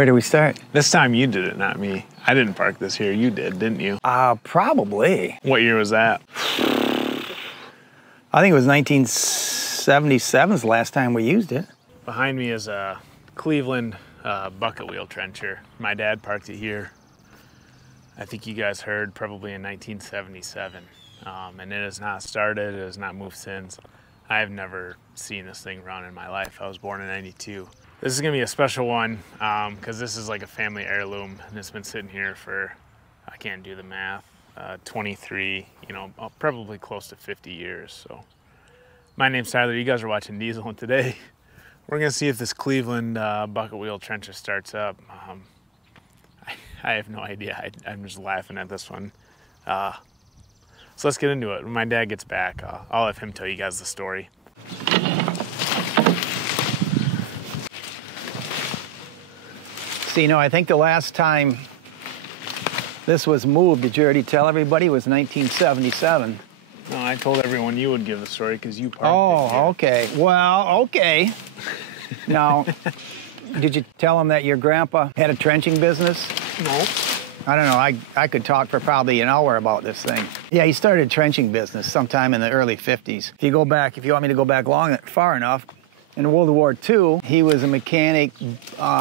Where do we start? This time you did it, not me. I didn't park this here. You did, didn't you? Probably. What year was that? I think it was 1977 is the last time we used it. Behind me is a Cleveland bucket wheel trencher. My dad parked it here. I think you guys heard probably in 1977. And it has not started, it has not moved since. I have never seen this thing run in my life. I was born in '92. This is gonna be a special one because this is like a family heirloom and it's been sitting here for, I can't do the math, 23, you know, probably close to 50 years. So my name's Tyler, you guys are watching Diesel, and today we're gonna see if this Cleveland bucket wheel trencher starts up. I have no idea, I'm just laughing at this one. So let's get into it. When my dad gets back, I'll have him tell you guys the story. So, you know, I think the last time this was moved, did you already tell everybody, was 1977? No, I told everyone you would give the story because you parked it. Oh, okay. Well, okay. Now, did you tell them that your grandpa had a trenching business? No. I don't know, I could talk for probably an hour about this thing. Yeah, he started a trenching business sometime in the early 50s. If you go back, if you want me to go back far enough, in World War II, he was a mechanic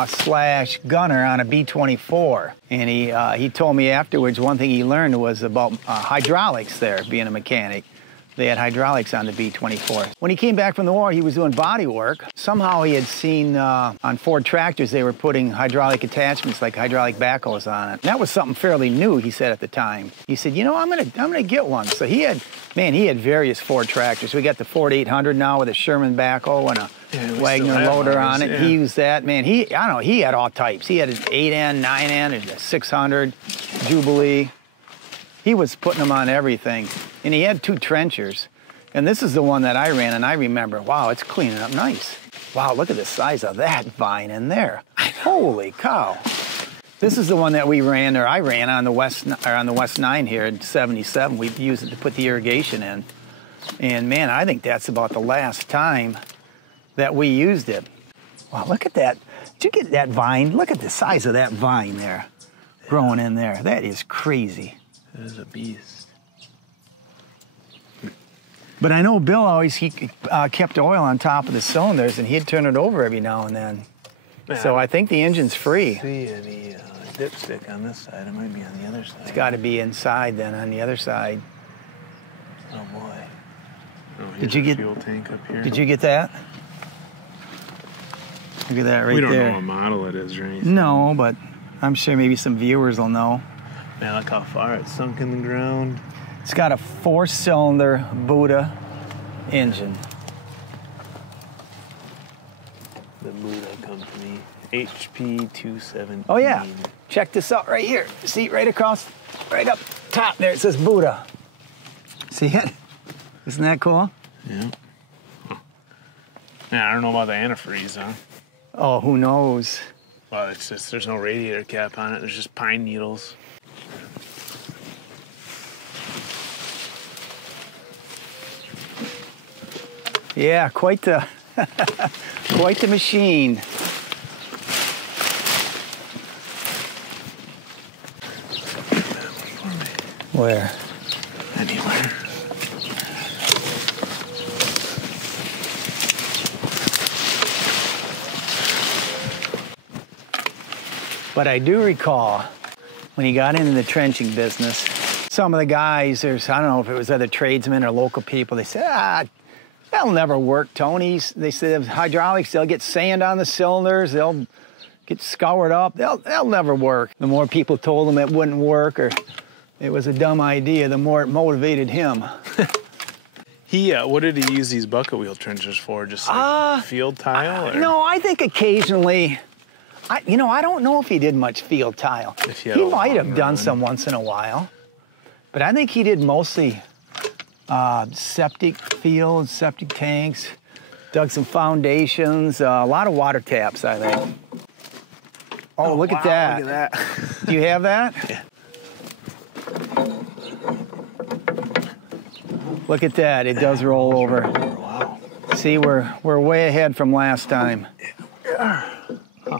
slash gunner on a B-24. And he told me afterwards one thing he learned was about hydraulics there, being a mechanic. They had hydraulics on the B-24. When he came back from the war, he was doing body work. Somehow he had seen on Ford tractors, they were putting hydraulic attachments like hydraulic backhoes on it. And that was something fairly new, he said at the time. He said, you know, I'm gonna get one. So he had various Ford tractors. We got the Ford 800 now with a Sherman backhoe and a Wagner loader on it. Yeah. He used that, man. I don't know, he had all types. He had an 8N, 9N, a 600, Jubilee. He was putting them on everything. And he had two trenchers. And this is the one that I ran, and I remember, wow, it's cleaning up nice. Wow, look at the size of that vine in there. Holy cow. This is the one that we ran, or I ran on the West 9 here in '77. We used it to put the irrigation in. And man, I think that's about the last time that we used it. Wow, look at that. Did you get that vine? Look at the size of that vine there, growing in there. That is crazy. That is a beast. But I know Bill always, he kept oil on top of the cylinders, and he'd turn it over every now and then. Yeah, so I think the engine's free. I don't see any dipstick on this side. It might be on the other side. It's got to be inside then, on the other side. Oh boy. Oh, did you get fuel tank up here? Did you get that? Look at that right there. We don't know what model it is or anything. No, but I'm sure maybe some viewers will know. Man, look how far it's sunk in the ground. It's got a 4-cylinder BUDA engine. The BUDA company, HP217. Oh yeah, check this out right here. See, right across, right up top there, it says BUDA. See it? Isn't that cool? Yeah. Huh. Yeah, I don't know about the antifreeze, huh? Oh, who knows? Well, it's just, there's no radiator cap on it. There's just pine needles. Yeah, quite the quite the machine. Where? Anywhere. But I do recall when he got into the trenching business, some of the guys, I don't know if it was other tradesmen or local people, they said, that'll never work, Tony. They said hydraulics, they'll get sand on the cylinders, they'll get scoured up, they'll never work. The more people told him it wouldn't work or it was a dumb idea, the more it motivated him. What did he use these bucket wheel trenchers for? Just like field tile? No, I think occasionally, I don't know if he did much field tile. He might have done some once in a while, but I think he did mostly septic fields, septic tanks, dug some foundations, a lot of water taps, I think. Oh, look at that. Look at that. Do you have that? Yeah. Look at that, it does roll over. Wow. See, we're way ahead from last time. Yeah. Huh.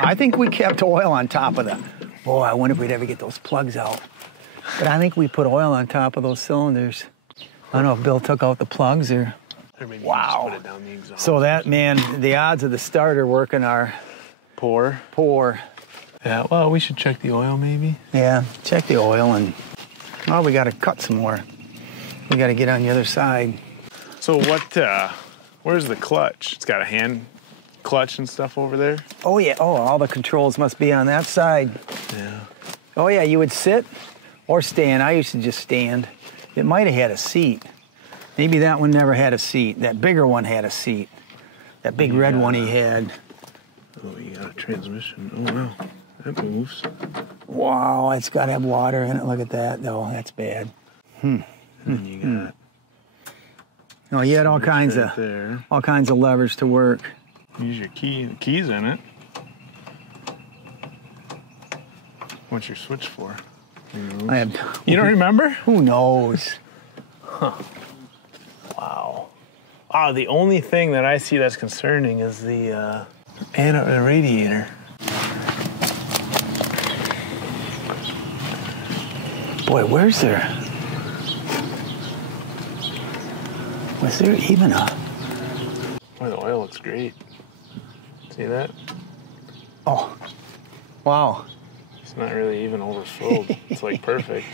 I think we kept oil on top of the, boy, I wonder if we'd ever get those plugs out. But I think we put oil on top of those cylinders. I don't know if Bill took out the plugs or maybe wow. Just put it down the exhaust. So that, man, the odds of the starter working are poor. Poor. Yeah, well, we should check the oil maybe. Yeah, check the oil and, well, we got to cut some more. We got to get on the other side. So what, where's the clutch? It's got a hand clutch and stuff over there? Oh, yeah. Oh, all the controls must be on that side. Yeah. Oh, yeah, you would sit or stand. I used to just stand. It might have had a seat. Maybe that one never had a seat. That bigger one had a seat. That big red one he had. Oh, you got a transmission. Oh, wow. That moves. Wow, it's got to have water in it. Look at that, though. That's bad. And then you got... Oh, you had all kinds of levers to work. Use your key. The key's in it. What's your switch for? I have. You don't remember? Who knows? Huh. Wow. Ah, the only thing that I see that's concerning is the radiator. Boy, where's there? Was there even a? Boy, the oil looks great. See that? Oh, wow. It's not really even overfilled. It's like perfect.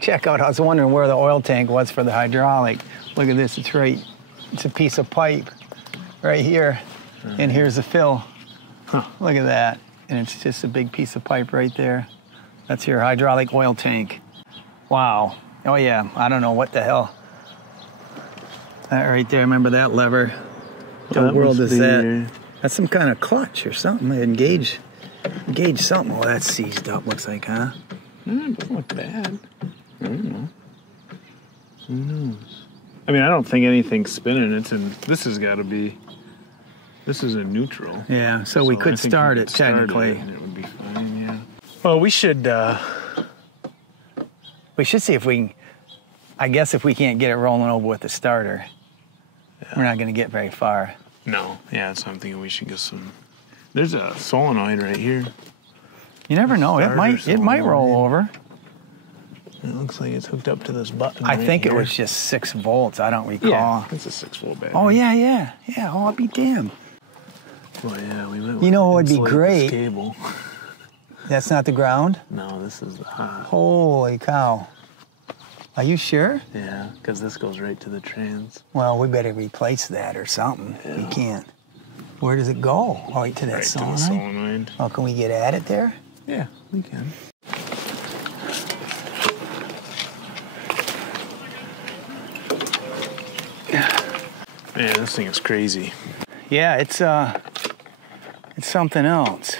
Check out, I was wondering where the oil tank was for the hydraulic. Look at this, it's a piece of pipe right here. And here's the fill. Huh. Look at that. And it's just a big piece of pipe right there. That's your hydraulic oil tank. Wow. Oh yeah, I don't know what the hell. That right there, remember that lever? What the world is that? That's some kind of clutch or something. Engage something. Oh, that's seized up, looks like, huh? It doesn't look bad. I don't know. Who knows? I mean, I don't think anything's spinning. This has got to be, this is a neutral. Yeah, so we could start it technically. And it would be fine, yeah. Well, we should see if we can, I guess if we can't get it rolling over with the starter, we're not going to get very far. No, yeah, so I'm thinking we should get some, there's a solenoid right here. You never know, it might roll over. It looks like it's hooked up to this button. I think it was just 6 volts, I don't recall. Yeah, it's a 6-volt battery. Oh, yeah, oh, I'll be damned. Well, yeah, we might. You know what would be great? This cable. That's not the ground? No, this is the hot. Holy cow. Are you sure? Yeah, because this goes right to the trans. Well, we better replace that or something. Yeah. We can't. Where does it go? Oh, right to that solenoid? To the solenoid. Oh, can we get at it there? Yeah, we can. Man, this thing is crazy. Yeah, it's something else.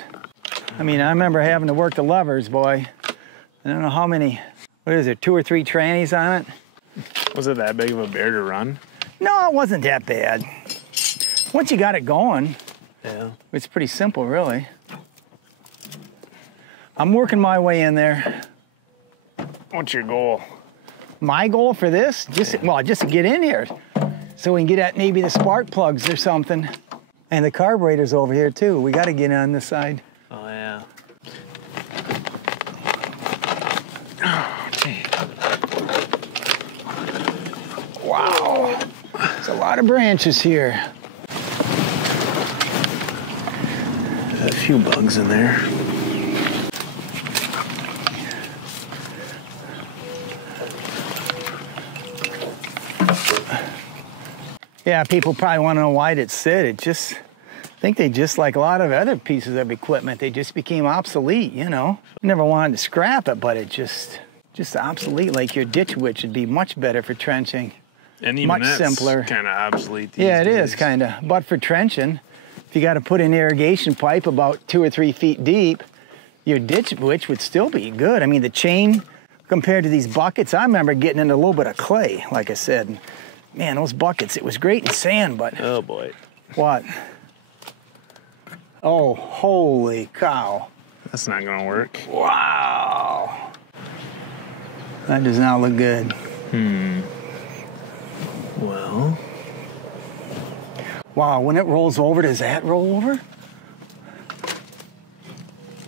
I mean, I remember having to work the levers, boy. I don't know how many, what is it, 2 or 3 trannies on it? Was it that big of a bear to run? No, it wasn't that bad. Once you got it going, yeah, it's pretty simple, really. I'm working my way in there. What's your goal? My goal for this? Just to get in here. So we can get at maybe the spark plugs or something. And the carburetor's over here too. We got to get on this side. Oh, yeah. Oh, gee. Wow. There's a lot of branches here. A few bugs in there. Yeah, people probably want to know why it sit. I think they just, like a lot of other pieces of equipment, they just became obsolete, you know. Never wanted to scrap it, but it just obsolete. Like your ditch witch would be much better for trenching. And even much simpler. Kind of obsolete these days. It is kind of. But for trenching, if you got to put an irrigation pipe about 2 or 3 feet deep, your ditch witch would still be good. I mean, the chain compared to these buckets, I remember getting into a little bit of clay, like I said. Man, those buckets, it was great in sand, but... Oh, boy. What? Oh, holy cow. That's not going to work. Wow. That does not look good. Well... Wow, when it rolls over, does that roll over?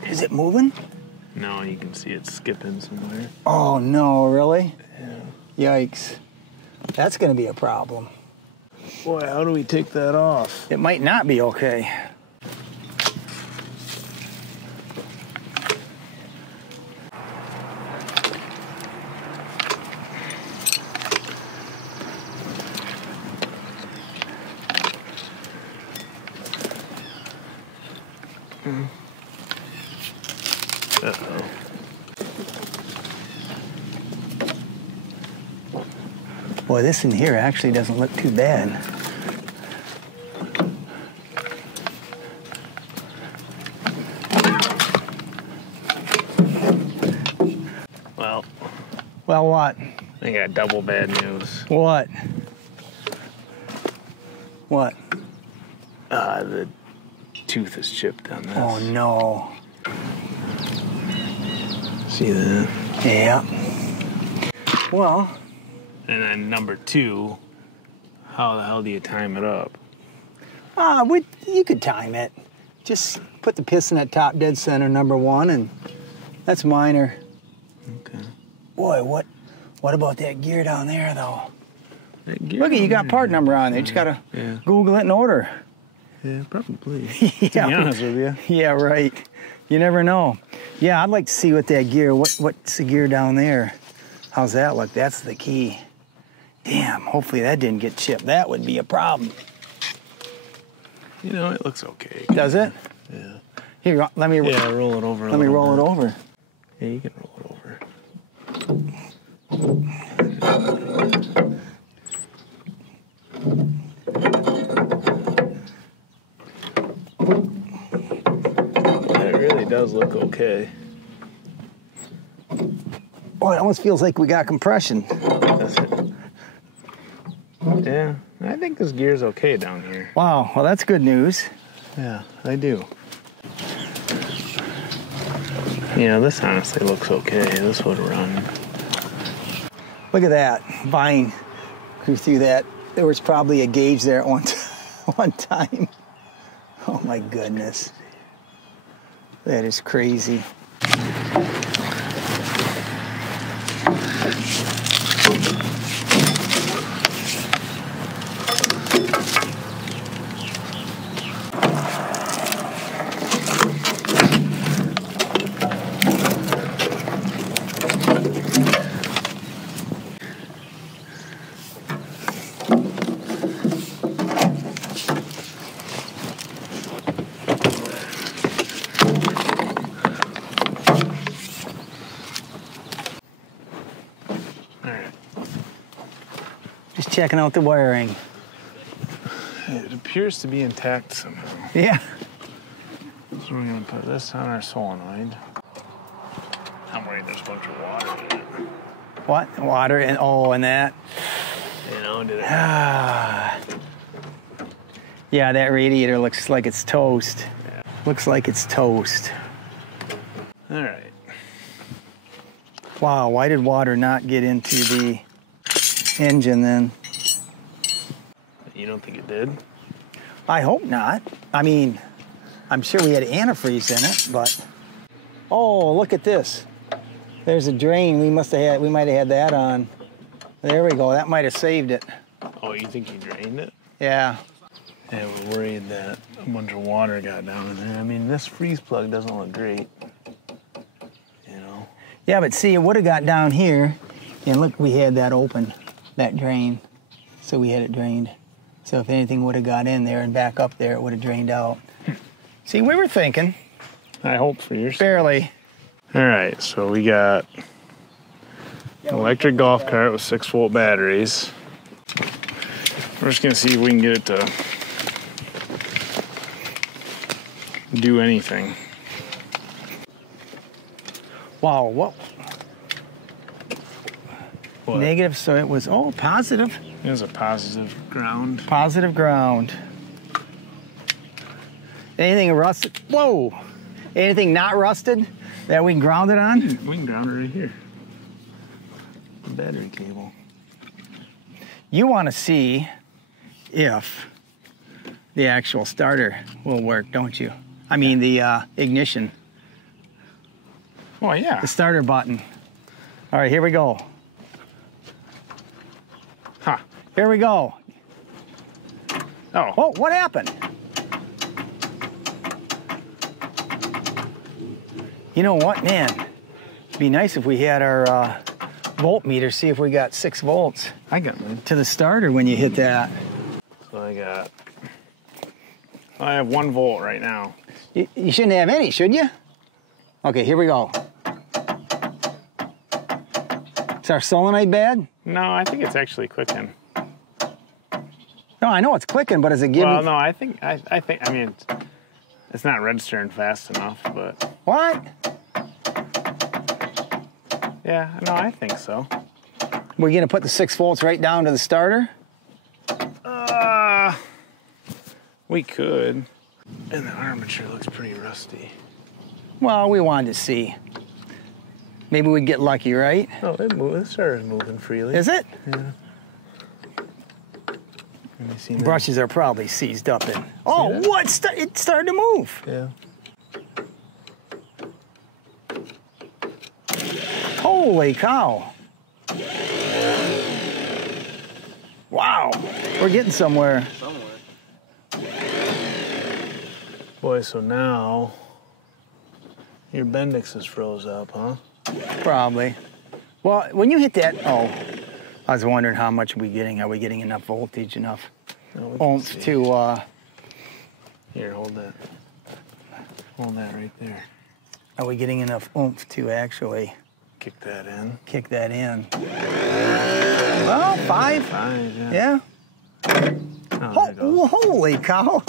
Is it moving? No, you can see it skipping somewhere. Oh no, really? Yeah. Yikes. That's gonna be a problem. Boy, how do we take that off? It might not be okay. Uh-oh. Boy, this in here actually doesn't look too bad. Well, what? I got double bad news. What? What? The tooth is chipped on this. Oh no. See that? Yeah. Well. And then number 2, how the hell do you time it up? You could time it. Just put the piston at top dead center, number 1, and that's minor. Okay. Boy, what about that gear down there, though? Look, you got part number on there. You just gotta Google it and order. Yeah, probably. Yeah. To be honest with you. Yeah, right. You never know. Yeah, I'd like to see what that gear. What's the gear down there? How's that look? That's the key. Damn. Hopefully that didn't get chipped. That would be a problem. You know, it looks okay. Does it? Yeah. Here, let me. Yeah, roll it over. Let me roll it over. Yeah, you can roll it over. It really does look okay. Boy, it almost feels like we got compression. Does it? Yeah, I think this gear's okay down here. Wow, well that's good news. Yeah, I do. Yeah, this honestly looks okay. This would run. Look at that vine grew through that. There was probably a gauge there at one time. Oh my goodness. That is crazy. Just checking out the wiring. It appears to be intact somehow. Yeah. So we're gonna put this on our solenoid. I'm worried there's a bunch of water in it. What? Water and that. You know, did it? Yeah, that radiator looks like it's toast. Yeah. Looks like it's toast. All right. Wow, why did water not get into the engine then? You don't think it did? I hope not. I mean, I'm sure we had antifreeze in it, but... Oh, look at this. There's a drain. We might have had that on. There we go. That might have saved it. Oh, you think you drained it? Yeah. Yeah, we're worried that a bunch of water got down in there. I mean, this freeze plug doesn't look great. You know? Yeah, but see, it would have got down here. And look, we had that open, that drain. So we had it drained. So if anything would have got in there and back up there, it would have drained out. See, we were thinking. I hope for your sake. Barely. All right, so we got an electric golf cart with 6-volt batteries. We're just gonna see if we can get it to do anything. Wow, what? What? Negative, so it was, oh, positive. It was a positive ground. Positive ground. Anything rusted? Whoa! Anything not rusted that we can ground it on? We can ground it right here. The battery cable. You want to see if the actual starter will work, don't you? I mean, the ignition Oh, yeah. The starter button. All right, here we go. Huh. Here we go. Oh. Oh, what happened? You know what, man? It'd be nice if we had our voltmeter, see if we got 6 volts. I got one. To the starter when you hit that. So I have 1 volt right now. You shouldn't have any, should you? Okay, here we go. Is our solenoid bad? No, I think it's actually clicking. No, I know it's clicking, but is it giving? Well, no, I mean, it's not registering fast enough, but. What? Yeah, no, I think so. We're gonna put the 6 volts right down to the starter? We could. And the armature looks pretty rusty. Well, we wanted to see. Maybe we'd get lucky, right? Oh, the starter's moving freely. Is it? Yeah. Let me see that. Brushes are probably seized up in. Oh, that? what? It started to move. Yeah. Holy cow. Wow. We're getting somewhere. Boy, so now your Bendix is froze up, huh? Probably. Well, when you hit that, oh, I was wondering how much are we getting? Are we getting enough voltage, enough ohms to, Here, hold that. Hold that right there. are we getting enough oomph to actually Kick that in. kick that in? Well, 5. 5, yeah. Yeah. Oh, there it goes. Holy cow.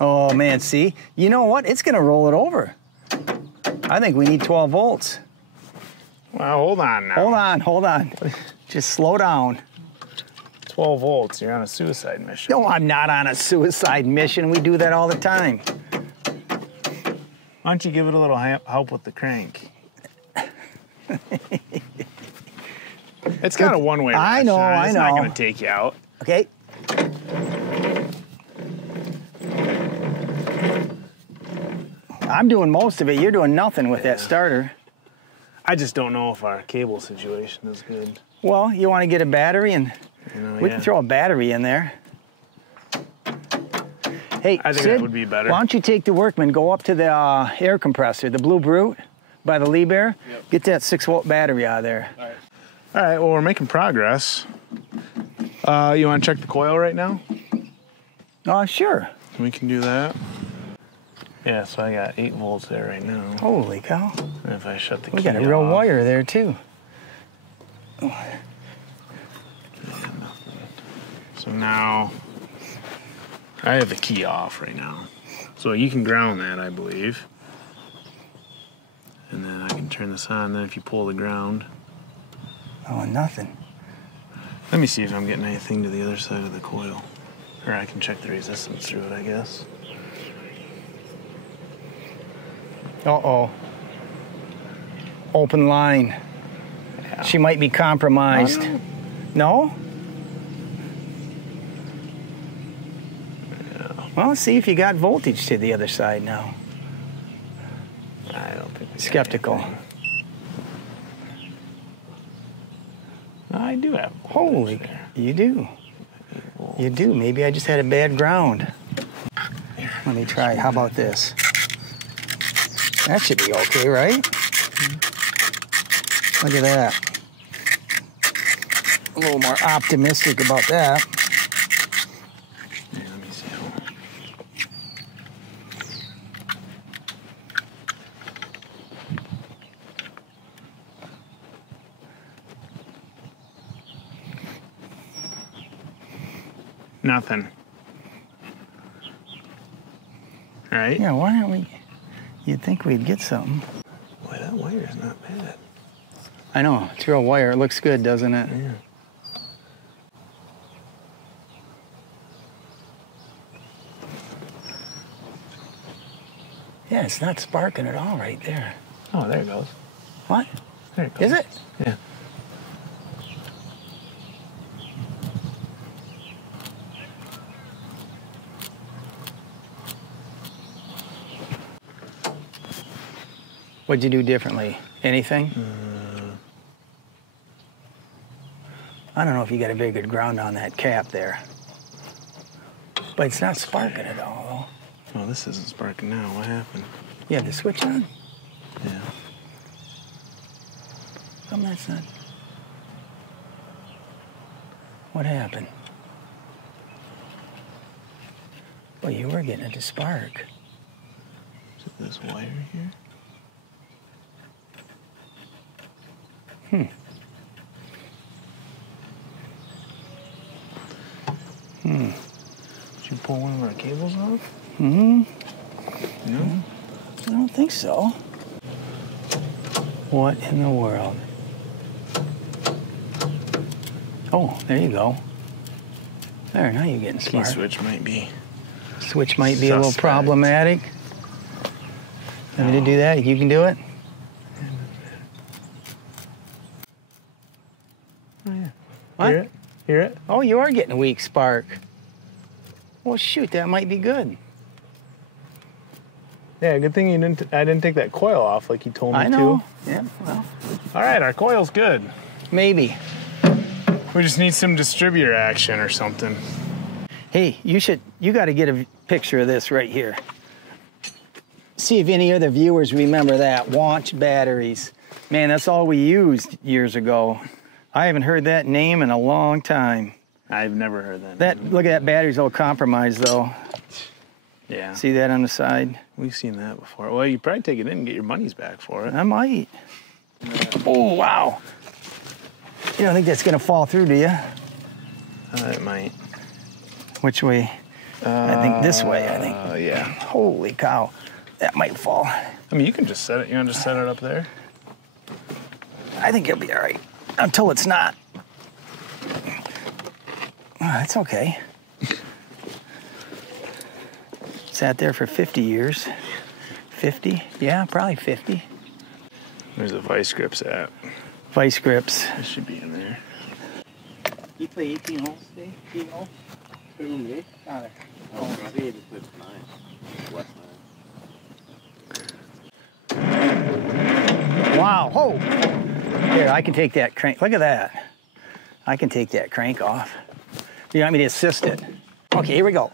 Oh, man, see? You know what? It's going to roll it over. I think we need 12 volts. Well, hold on now. Hold on. Just slow down. 12 volts, you're on a suicide mission. No, I'm not on a suicide mission. We do that all the time. Why don't you give it a little help with the crank? It's got a one-way I know, ratchet. I It's not know. going to take you out. Okay. I'm doing most of it. You're doing nothing with that starter. I just don't know if our cable situation is good. Well, you want to get a battery, and You know, we yeah. can throw a battery in there. Hey, I think Sid, that would be better. why don't you take the Workman, go up to the air compressor, the Blue Brute by the Lee Bear, get that 6 volt battery out of there. All right, well, we're making progress. You want to check the coil right now? Oh, sure. We can do that. Yeah, so I got 8 volts there right now. Holy cow. And if I shut the key We got a real off, wire there, too. So now I have the key off right now. So you can ground that, I believe. And then I can turn this on. Then if you pull the ground, Oh, nothing. let me see if I'm getting anything to the other side of the coil. Or I can check the resistance through it, I guess. Uh-oh. Open line. Yeah. She might be compromised. Oh, No? Well, see if you got voltage to the other side now. I don't think we got Skeptical. anything. No, I do have voltage Holy, there. you do. You do. Maybe I just had a bad ground. Let me try. How about this? That should be okay, right? Look at that. A little more optimistic about that. Yeah, let me see. Nothing. Right? Yeah, why aren't we? You'd think we'd get something. Boy, that wire's not bad. I know. It's real wire. It looks good, doesn't it? Yeah. Yeah, it's not sparking at all right there. Oh, there it goes. What? There it goes. Is it? Yeah. What'd you do differently? Anything? I don't know if you got a very good ground on that cap there. But it's not sparking at all, though. Oh, this isn't sparking now. What happened? You have the switch on? Yeah. Come that's not. What happened? Well, you were getting it to spark. Is it this wire here? Did you pull one of our cables off? No? I don't think so. What in the world? Oh, there you go. There, now you're getting spark. Key switch might be. Switch might be a little problematic. Want me to do that? You can do it? Oh, yeah. What? Hear it? Hear it? Oh, you are getting a weak spark. Well, shoot, that might be good. Yeah, good thing I didn't take that coil off like you told me to. I know. Yeah, well. All right, our coil's good. Maybe. We just need some distributor action or something. Hey, you got to get a picture of this right here. See if any other viewers remember that. Launch batteries. Man, that's all we used years ago. I haven't heard that name in a long time. I've never heard that name. Look at that battery's all compromised though. Yeah. See that on the side? We've seen that before. Well, you probably take it in and get your monies back for it. I might. Oh, wow. You don't think that's gonna fall through, do you? It might. Which way? I think this way, I think. Yeah. Holy cow. That might fall. I mean, you can just set it. You want to just set it up there? I think it'll be all right. Until it's not. That's okay. Sat there for 50 years. 50? Yeah, probably 50. Where's the vice grips at? Vice grips. It should be in there. You play 18 holes today? 18 holes? Wow. Oh! Here, I can take that crank. Look at that. I can take that crank off. You want me to assist it? Okay, here we go.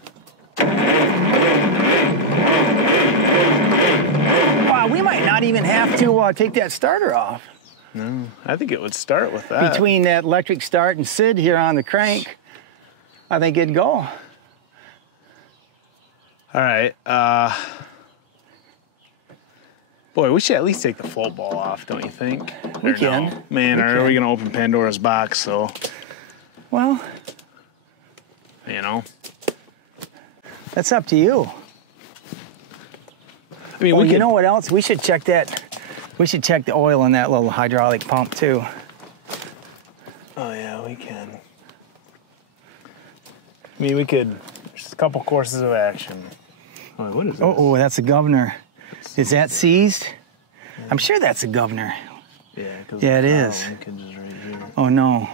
Wow, we might not even have to take that starter off. No, I think it would start with that. Between that electric start and SID here on the crank, I think it'd go. All right. Boy, we should at least take the float ball off, don't you think? We Or can. No? Man, are we going to open Pandora's box, so... Well... You know? That's up to you. I mean, you know what else? We should check that. We should check the oil in that little hydraulic pump, too. Oh, yeah, we can. I mean, we could... Just a couple courses of action. Oh, what is this? Oh, that's a governor. Is that seized? Yeah. I'm sure that's a governor. Yeah, it is. Linkage is right here. Oh no,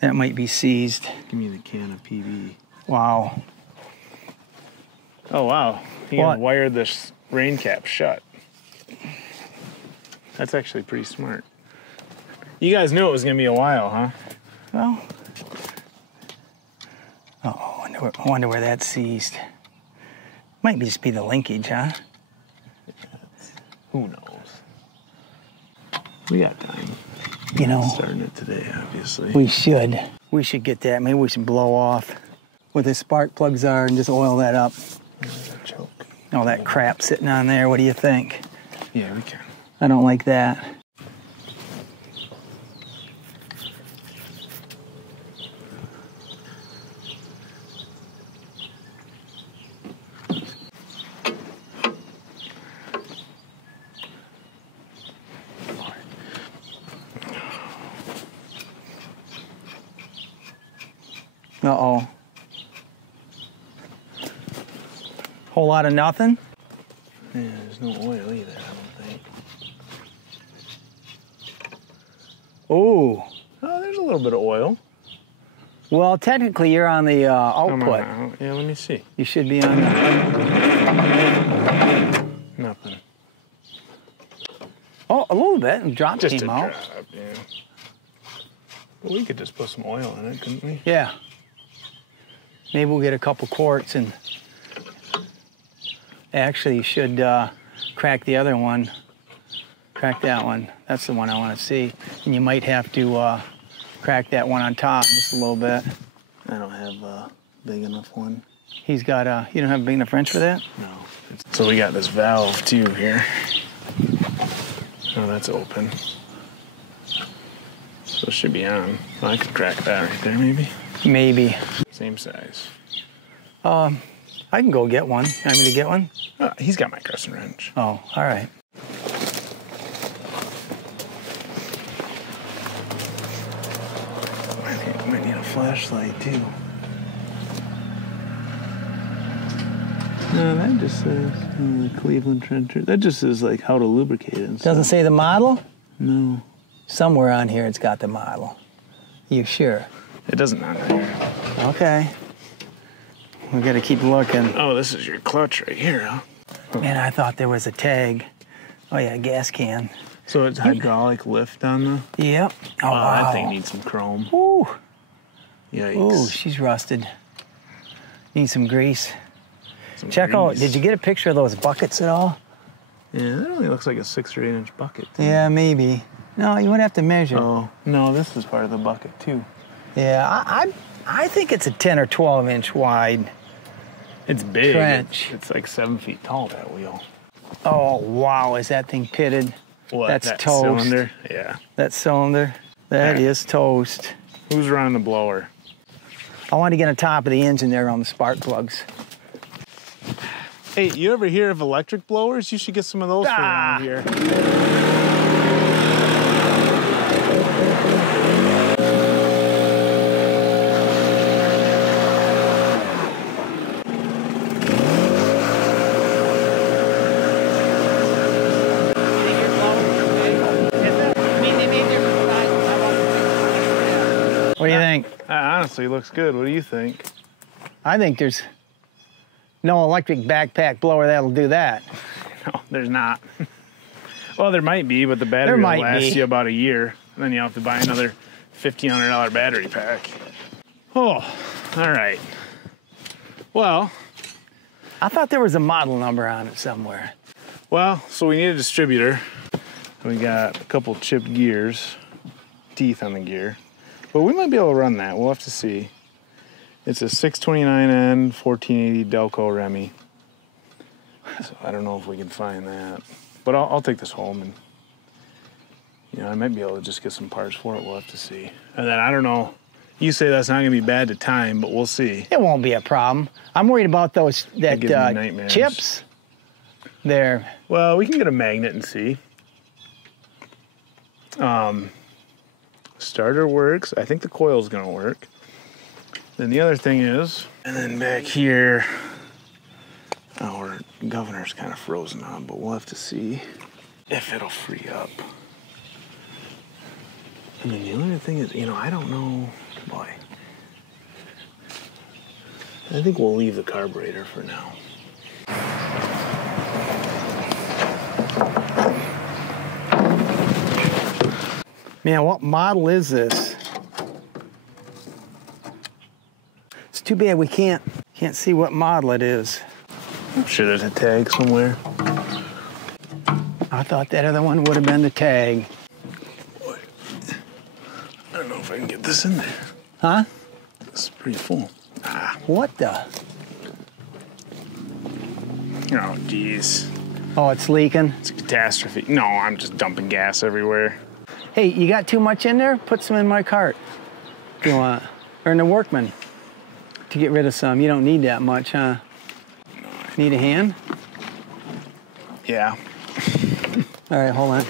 that might be seized. Give me the can of PB. Wow. Oh wow, you can wire this rain cap shut. That's actually pretty smart. You guys knew it was gonna be a while, huh? Well, I wonder where that's seized. Might just be the linkage, huh? Who knows? We got time. You know, starting it today, obviously. We should get that. Maybe we should blow off where the spark plugs are and just oil that up. Choke. All that crap sitting on there. What do you think? Yeah, we can. I don't like that. Uh-oh. Whole lot of nothing? Yeah, there's no oil either, I don't think. Ooh. Oh, there's a little bit of oil. Well, technically you're on the output. Yeah, let me see. You should be on the... Nothing. Oh, a little bit, and drop Just came a out. drop, yeah. But we could just put some oil in it, couldn't we? Yeah. Maybe we'll get a couple quarts and actually you should crack the other one. Crack that one. That's the one I want to see. And you might have to crack that one on top just a little bit. I don't have a big enough one. He's got you don't have a big enough wrench for that? No. So we got this valve too here. Oh, that's open. So it should be on. Well, I could crack that right there, maybe. Maybe. Same size. I can go get one. You want me to get one? He's got my crescent wrench. Oh, all right. I think we might need a flashlight too. No, that just says the Cleveland trencher. That just says like how to lubricate it. Doesn't say the model? No. Somewhere on here it's got the model. You sure? It doesn't on here. Okay. We gotta keep looking. Oh, this is your clutch right here, huh? Man, I thought there was a tag. Oh yeah, gas can. So it's hydraulic lift on the... Yep. Oh, wow. That thing needs some chrome. Ooh. Yikes. Ooh, she's rusted. Needs some grease. Check out, did you get a picture of those buckets at all? Yeah, that only looks like a 6 or 8 inch bucket. Yeah, maybe. No, you would have to measure. Oh, no, this is part of the bucket too. Yeah, I think it's a 10 or 12 inch wide. It's big. Trench. It's like 7 feet tall, that wheel. Oh, wow, is that thing pitted? What, that's that toast. cylinder? Yeah. That cylinder, that is toast. Who's running the blower? I want to get on top of the engine there on the spark plugs. Hey, you ever hear of electric blowers? You should get some of those for around here. What do you think? Honestly, looks good. What do you think? I think there's no electric backpack blower that'll do that. No, there's not. Well, there might be, but the battery will last you about a year. And then you have to buy another $1,500 battery pack. Oh, all right. Well, I thought there was a model number on it somewhere. Well, so we need a distributor. We got a couple chipped gears, teeth on the gear. But we might be able to run that. We'll have to see. It's a 629N 1480 Delco Remy. So I don't know if we can find that. But I'll take this home and, you know, I might be able to just get some parts for it. We'll have to see. And then I don't know. You say that's not going to be bad to time, but we'll see. It won't be a problem. I'm worried about those nightmares. chips. There. Well, we can get a magnet and see. Starter works. I think the coil's going to work. Then the other thing is, and then back here, our governor's kind of frozen on, but we'll have to see if it'll free up. And then the other thing is, you know, I don't know, boy. I think we'll leave the carburetor for now. Man, what model is this? It's too bad we can't see what model it is. I'm sure there's a tag somewhere. I thought that other one would have been the tag. Boy, I don't know if I can get this in there. Huh? This is pretty full. What the? Oh, geez. Oh, it's leaking? It's a catastrophe. No, I'm just dumping gas everywhere. Hey, you got too much in there? Put some in my cart if you want. Or in the Workman to get rid of some. You don't need that much, huh? Need a hand? Yeah. All right, hold on.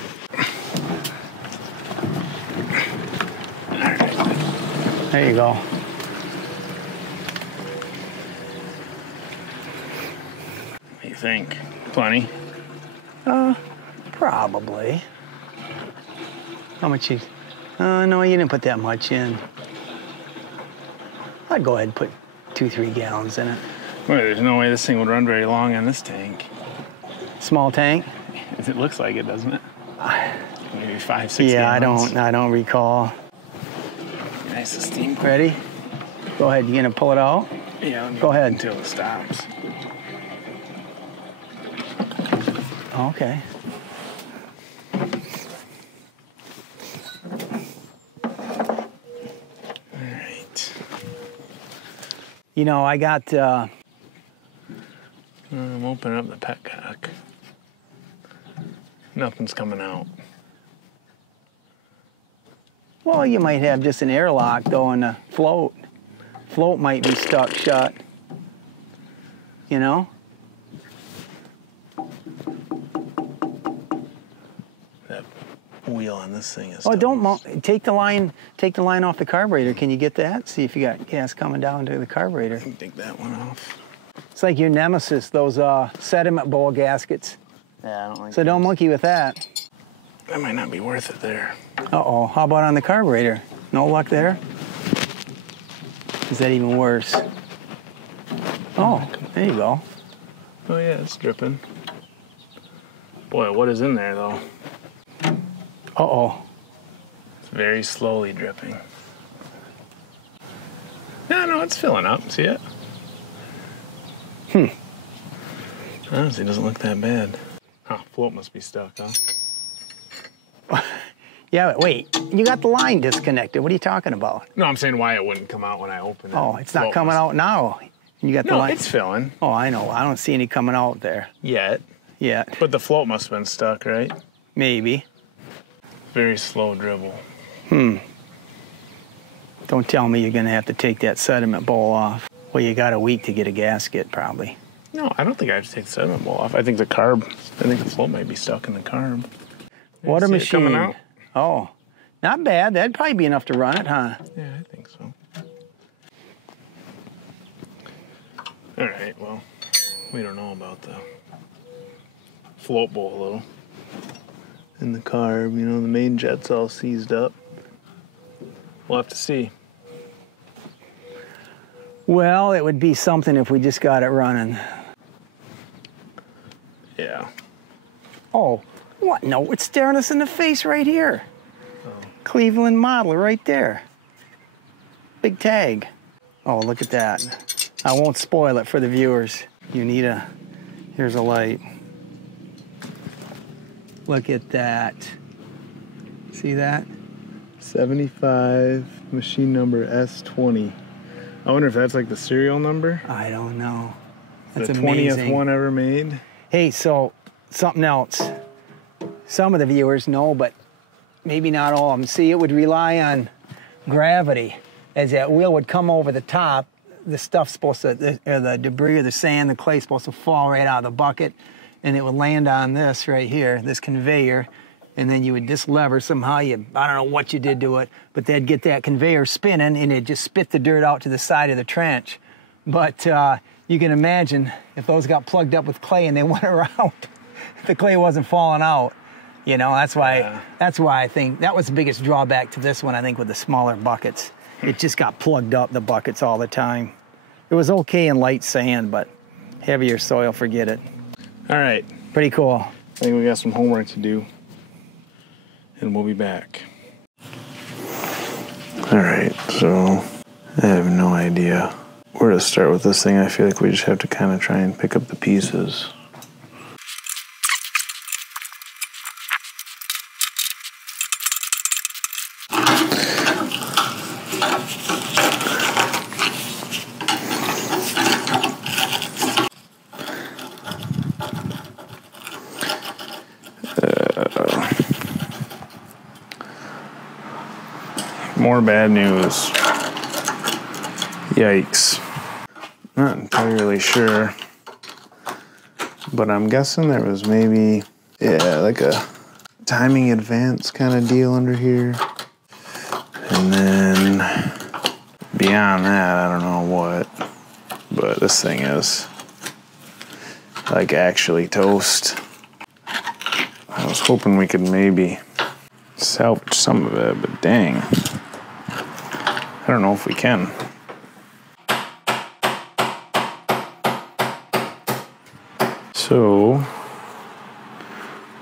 All right. There you go. What do you think? Plenty? Probably. How much you... no, you didn't put that much in. I'd go ahead and put 2-3 gallons in it. Well, there's no way this thing would run very long on this tank. Small tank? It looks like it, doesn't it? Maybe 5, 6 Yeah, gallons. I don't recall. Nice and steam. Ready? Go ahead. You gonna pull it out? Yeah, let me Go ahead. until it stops. Okay. Alright. You know, I got, I'm opening up the petcock. Nothing's coming out. well, you might have just an airlock though in the float. Float might be stuck shut. You know? That wheel on this thing is Oh, don't toast. take the line off the carburetor. Can you get that? See if you got gas coming down to the carburetor. Take that one off. It's like your nemesis, those sediment bowl gaskets. Yeah, I don't like So don't monkey with that. That might not be worth it there. Uh-oh, how about on the carburetor? No luck there? Is that even worse? Oh, there you go. Oh yeah, it's dripping. Boy, what is in there though? Uh-oh. It's very slowly dripping. No, it's filling up. See it? Honestly, it doesn't look that bad. Oh, float must be stuck, huh? Yeah, but wait, you got the line disconnected. What are you talking about? No, I'm saying why it wouldn't come out when I open it. Oh, it's not Float coming must- out now. You got the No, line. it's filling. Oh, I know. I don't see any coming out there Yet. yet. But the float must have been stuck, right? Maybe. Very slow dribble. Don't tell me you're gonna have to take that sediment bowl off. Well, you got a week to get a gasket, probably. No, I don't think I have to take the sediment bowl off. I think the float might be stuck in the carb. What a See it machine. coming out? Oh, not bad. That'd probably be enough to run it, huh? Yeah, I think so. All right, well, we don't know about the float bowl, though. In the carb, you know, the main jet's all seized up. We'll have to see. Well, it would be something if we just got it running. Yeah. Oh, what? No, it's staring us in the face right here. Cleveland model right there. Big tag. Oh, look at that. I won't spoil it for the viewers. Here's a light. Look at that. See that? 75, machine number S20. I wonder if that's like the serial number? I don't know. That's the 20th amazing. one ever made? Hey, so something else. Some of the viewers know, but maybe not all of them. See, it would rely on gravity. As that wheel would come over the top, the stuff's supposed to, the debris or the sand, the clay's supposed to fall right out of the bucket, and it would land on this right here, this conveyor, and then you would just lever somehow. I don't know what you did to it, but they'd get that conveyor spinning, and it'd just spit the dirt out to the side of the trench. But you can imagine if those got plugged up with clay and they went around, the clay wasn't falling out. You know, that's why I think that was the biggest drawback to this one, I think, with the smaller buckets. It just got plugged up, the buckets, all the time. It was okay in light sand, but heavier soil, forget it. All right. Pretty cool. I think we got some homework to do, and we'll be back. All right, so I have no idea where to start with this thing. I feel like we just have to kind of try and pick up the pieces. More bad news. Yikes. Not entirely sure, but I'm guessing there was maybe, like a timing advance kind of deal under here. And then beyond that, I don't know what, but this thing is like actually toast. I was hoping we could maybe salvage some of it, but dang. I don't know if we can. So,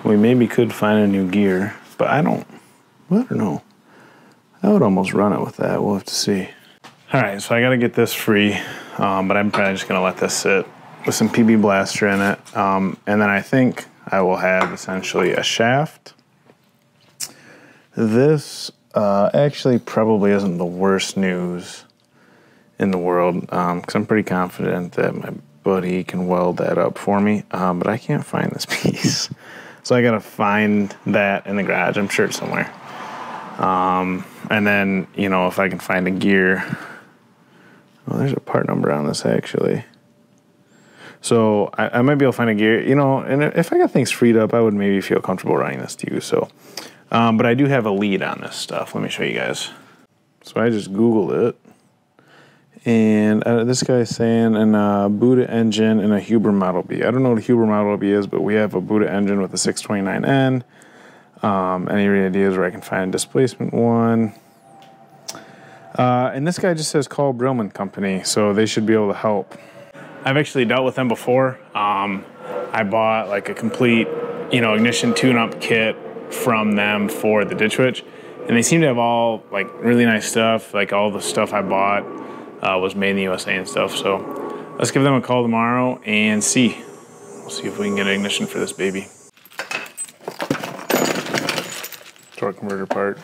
we maybe could find a new gear, but I don't know. I would almost run it with that. We'll have to see. All right, so I got to get this free, but I'm probably just going to let this sit with some PB Blaster in it. And then I think I will have essentially a shaft. This actually probably isn't the worst news in the world, because I'm pretty confident that my buddy can weld that up for me, but I can't find this piece. So I got to find that in the garage. I'm sure it's somewhere. And then, you know, if I can find a gear, well, there's a part number on this actually. So I might be able to find a gear, you know, and if I got things freed up, I would maybe feel comfortable running this to you. So, but I do have a lead on this stuff. Let me show you guys. So I just Googled it. And this guy's saying a BUDA engine and a Huber Model B. I don't know what a Huber Model B is, but we have a BUDA engine with a 629N. Any ideas where I can find a displacement one? And this guy just says call Brillman Company, so they should be able to help. I've actually dealt with them before. I bought like a complete, you know, ignition tune-up kit from them for the Ditch Witch, and they seem to have all like really nice stuff. Like all the stuff I bought was made in the USA and stuff. So let's give them a call tomorrow and see. We'll see if we can get an ignition for this baby. Torque converter parts.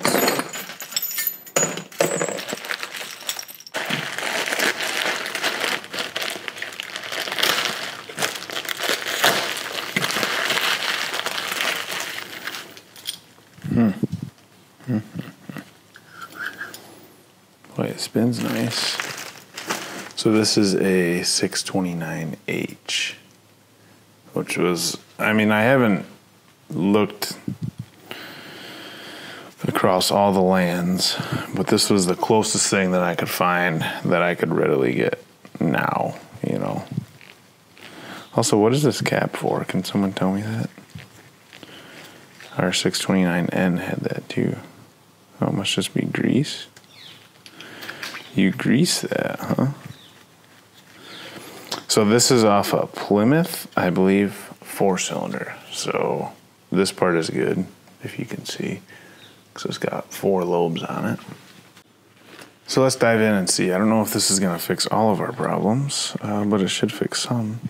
Boy, it spins nice. So this is a 629H, which was, I mean, I haven't looked across all the lands, but this was the closest thing that I could find that I could readily get now, you know. Also, what is this cap for? Can someone tell me that? Our 629N had that too. Oh, it must just be grease. You grease that, huh? So this is off a Plymouth, I believe, 4-cylinder. So this part is good, if you can see, because it's got 4 lobes on it. So let's dive in and see. I don't know if this is going to fix all of our problems, but it should fix some.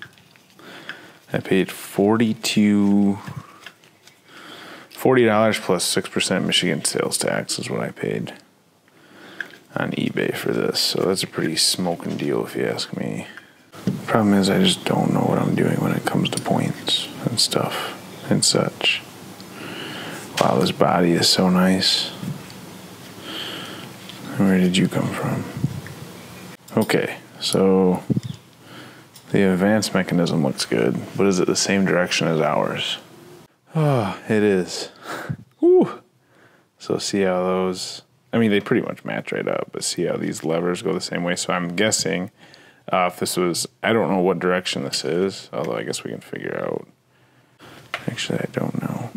I paid $40 plus 6% Michigan sales tax is what I paid on eBay for this. So that's a pretty smoking deal if you ask me. The problem is I just don't know what I'm doing when it comes to points and stuff and such. Wow, this body is so nice. Where did you come from? Okay, so the advanced mechanism looks good, but is it the same direction as ours? Oh, it is. Woo! So see how those, I mean, they pretty much match right up, but see how these levers go the same way. So I'm guessing if this was, I don't know what direction this is, although I guess we can figure out. Actually, I don't know.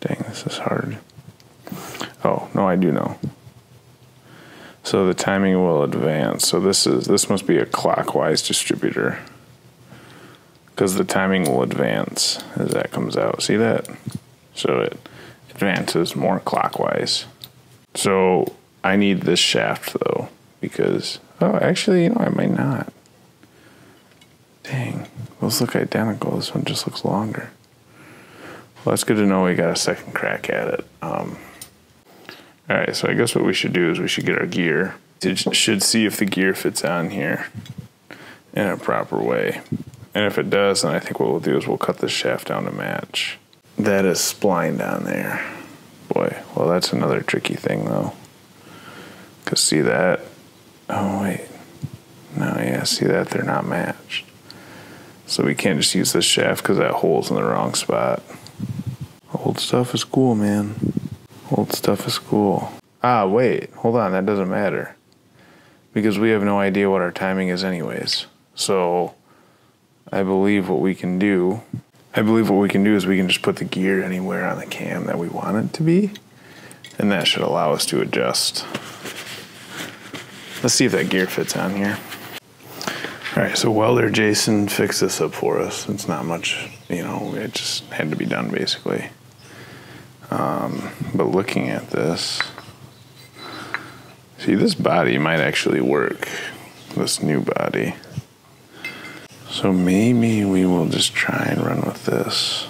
Dang, this is hard. Oh, no, I do know. So the timing will advance. So this must be a clockwise distributor, because the timing will advance as that comes out. See that? So it advances more clockwise. So I need this shaft though, because, oh, actually, you know, I might not. Dang, those look identical. This one just looks longer. Well, that's good to know we got a second crack at it. All right, so I guess what we should do is we should get our gear. It should see if the gear fits on here in a proper way. And if it does, then I think what we'll do is we'll cut this shaft down to match. That is splined on there. Boy, well, that's another tricky thing though. Because see that? Oh, wait. No, yeah, see that? They're not matched. So we can't just use this shaft because that hole's in the wrong spot. Old stuff is cool, man. Old stuff is cool. Ah, wait, hold on, that doesn't matter. Because we have no idea what our timing is anyways. So I believe what we can do is we can just put the gear anywhere on the cam that we want it to be. And that should allow us to adjust. Let's see if that gear fits on here. All right, so welder Jason fixed this up for us. It's not much, you know, it just had to be done basically. But looking at this, see, this body might actually work, this new body. So maybe we will just try and run with this.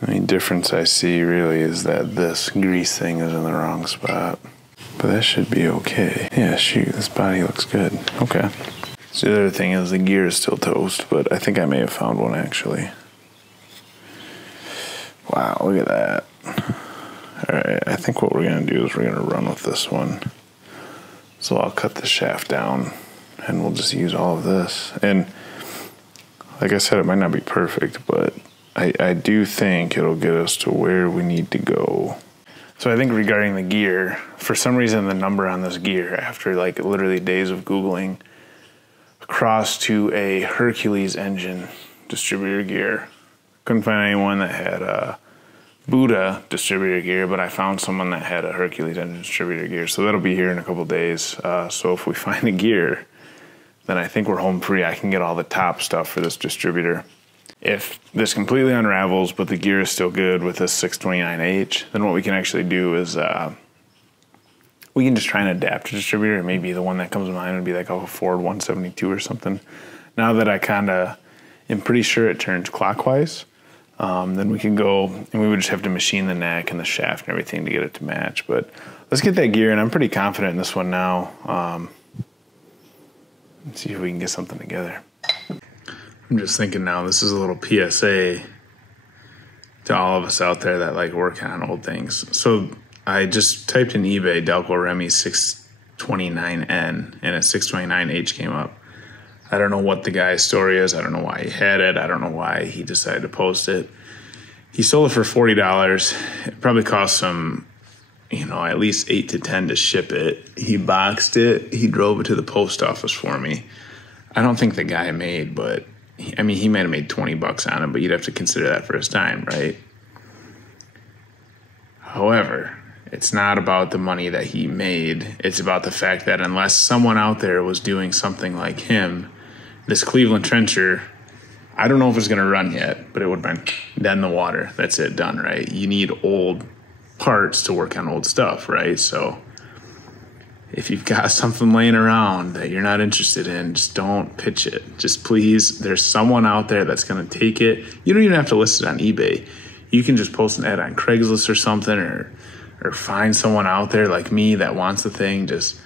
The only difference I see really is that this grease thing is in the wrong spot. But that shoot be okay. Yeah, shoot, this body looks good. Okay. So the other thing is the gear is still toast, but I think I may have found one actually. Wow, look at that. All right, I think what we're gonna do is we're gonna run with this one. So I'll cut the shaft down and we'll just use all of this. And like I said, it might not be perfect, but I do think it'll get us to where we need to go. So I think regarding the gear, for some reason the number on this gear, after like literally days of Googling, crossed to a Hercules engine distributor gear. Couldn't find anyone that had a BUDA distributor gear, but I found someone that had a Hercules engine distributor gear. So that'll be here in a couple days. So if we find a gear, then I think we're home free. I can get all the top stuff for this distributor. If this completely unravels, but the gear is still good with this 629H, then what we can actually do is we can just try and adapt a distributor. Maybe the one that comes to mind would be like a Ford 172 or something. Now that I kind of am pretty sure it turns clockwise, then we can go and we would just have to machine the neck and the shaft and everything to get it to match. But let's get that gear, and I'm pretty confident in this one now. Let's see if we can get something together. I'm just thinking now, this is a little PSA to all of us out there that like working on old things. So I just typed in eBay Delco Remy 629N and a 629H came up. I don't know what the guy's story is. I don't know why he had it. I don't know why he decided to post it. He sold it for $40. It probably cost some, you know, at least 8 to 10 to ship it. He boxed it. He drove it to the post office for me. I don't think the guy made, but I mean, he might have made 20 bucks on it, but you'd have to consider that for his time, right? However, it's not about the money that he made. It's about the fact that unless someone out there was doing something like him, this Cleveland trencher, I don't know if it's going to run yet, but it would have been dead in the water. That's it, done, right? You need old parts to work on old stuff, right? So if you've got something laying around that you're not interested in, just don't pitch it. Just please, there's someone out there that's going to take it. You don't even have to list it on eBay. You can just post an ad on Craigslist or something, or find someone out there like me that wants the thing. It's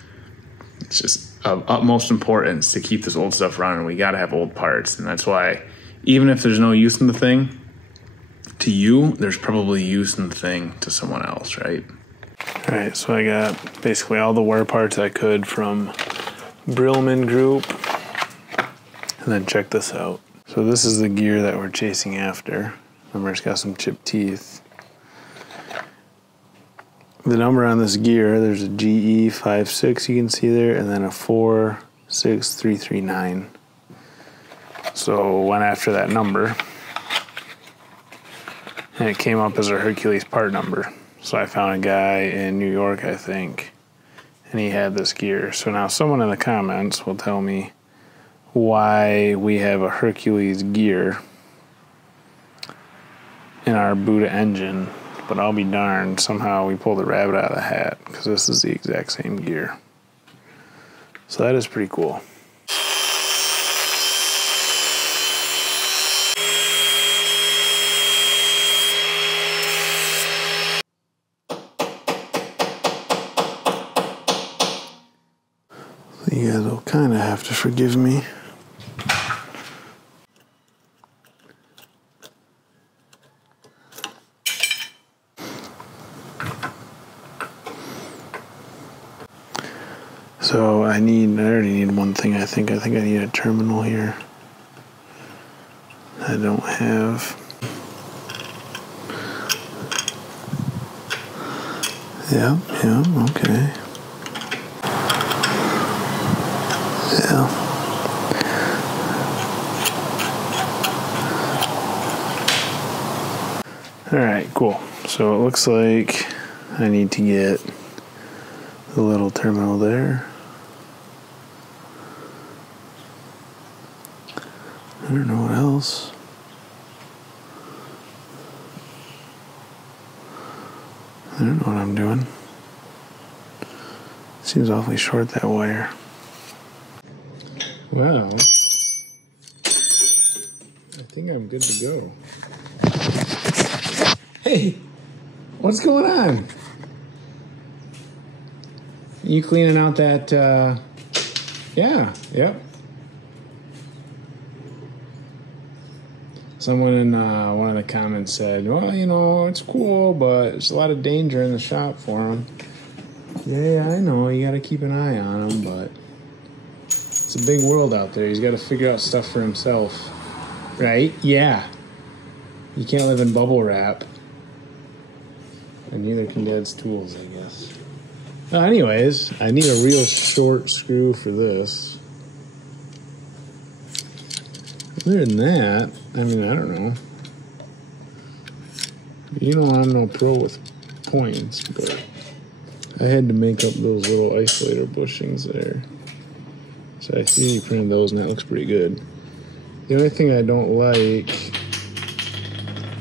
just of utmost importance to keep this old stuff running. We got to have old parts, and that's why even if there's no use in the thing to you, there's probably use in the thing to someone else, right? All right, so I got basically all the wear parts I could from Brillman Group, and then check this out. So this is the gear that we're chasing after. Remember, it's got some chipped teeth. The number on this gear, there's a GE56 you can see there, and then a 46339. So went after that number, and it came up as a Hercules part number. So I found a guy in New York, I think, and he had this gear. So now someone in the comments will tell me why we have a Hercules gear in our BUDA engine, but I'll be darned, somehow we pulled the rabbit out of the hat, because this is the exact same gear. So that is pretty cool. So you guys will kind of have to forgive me. So I already need one thing. I think I need a terminal here. I don't have. Yeah, okay. Yeah. All right, cool. So it looks like I need to get the little terminal there. don't know what else. I don't know what I'm doing. Seems awfully short, that wire. Well, I think I'm good to go. Hey, what's going on? You cleaning out that, yeah, yep. Someone in one of the comments said, well, you know, it's cool, but there's a lot of danger in the shop for him. Yeah, I know, you gotta keep an eye on him, but it's a big world out there. He's gotta figure out stuff for himself. Right? Yeah. You can't live in bubble wrap. And neither can Dad's tools, I guess. Anyways, I need a real short screw for this. Other than that, I mean, I don't know. You know I'm no pro with points, but I had to make up those little isolator bushings there. So I see you printed those, and that looks pretty good. The only thing I don't like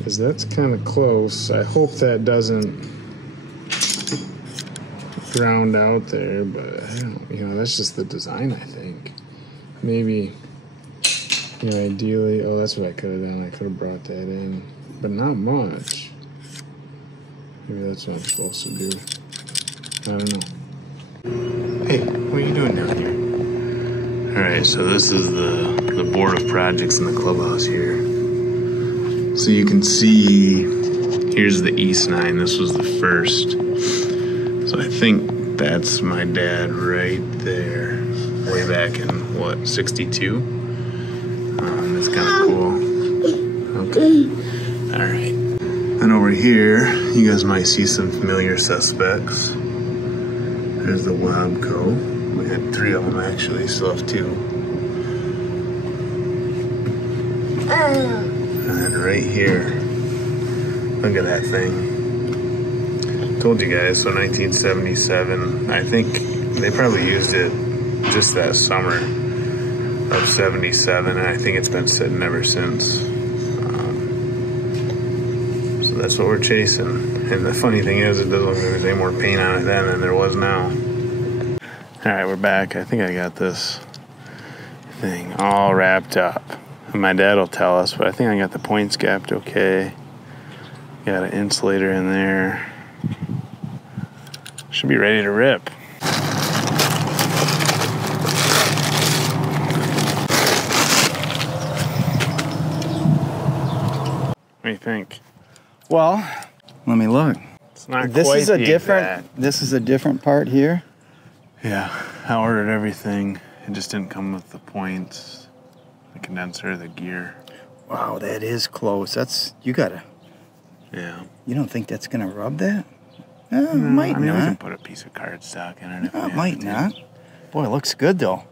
is that's kind of close. I hope that doesn't ground out there, but I don't, you know, that's just the design, I think. Maybe, you know, ideally, oh, that's what I could have done. I could have brought that in, but not much. Maybe that's what I'm supposed to do. I don't know. Hey, what are you doing down here? All right, so this is the board of projects in the clubhouse here. So you can see, here's the East 9. This was the first. So I think that's my dad right there, way back in, what, 62? It's kind of cool. Okay. All right. And over here, you guys might see some familiar suspects. There's the Wabco. We had 3 of them actually, still have 2. And then right here, look at that thing. Told you guys, so 1977. I think they probably used it just that summer of 77, and I think it's been sitting ever since. So that's what we're chasing. And the funny thing is, it doesn't look like there's any more paint on it then than there was now. All right, we're back. I think I got this thing all wrapped up. And my dad will tell us, but I think I got the points gapped okay. Got an insulator in there. Should be ready to rip. What do you think? Well, let me look. It's not This quite is a the different. exact. This is a different part here. Yeah, I ordered everything. It just didn't come with the points, the condenser, the gear. Wow, that is close. That's, you gotta. Yeah. You don't think that's gonna rub that? Might I mean, we can not. put a piece of cardstock in it. If we It have might to. not. Boy, it looks good though.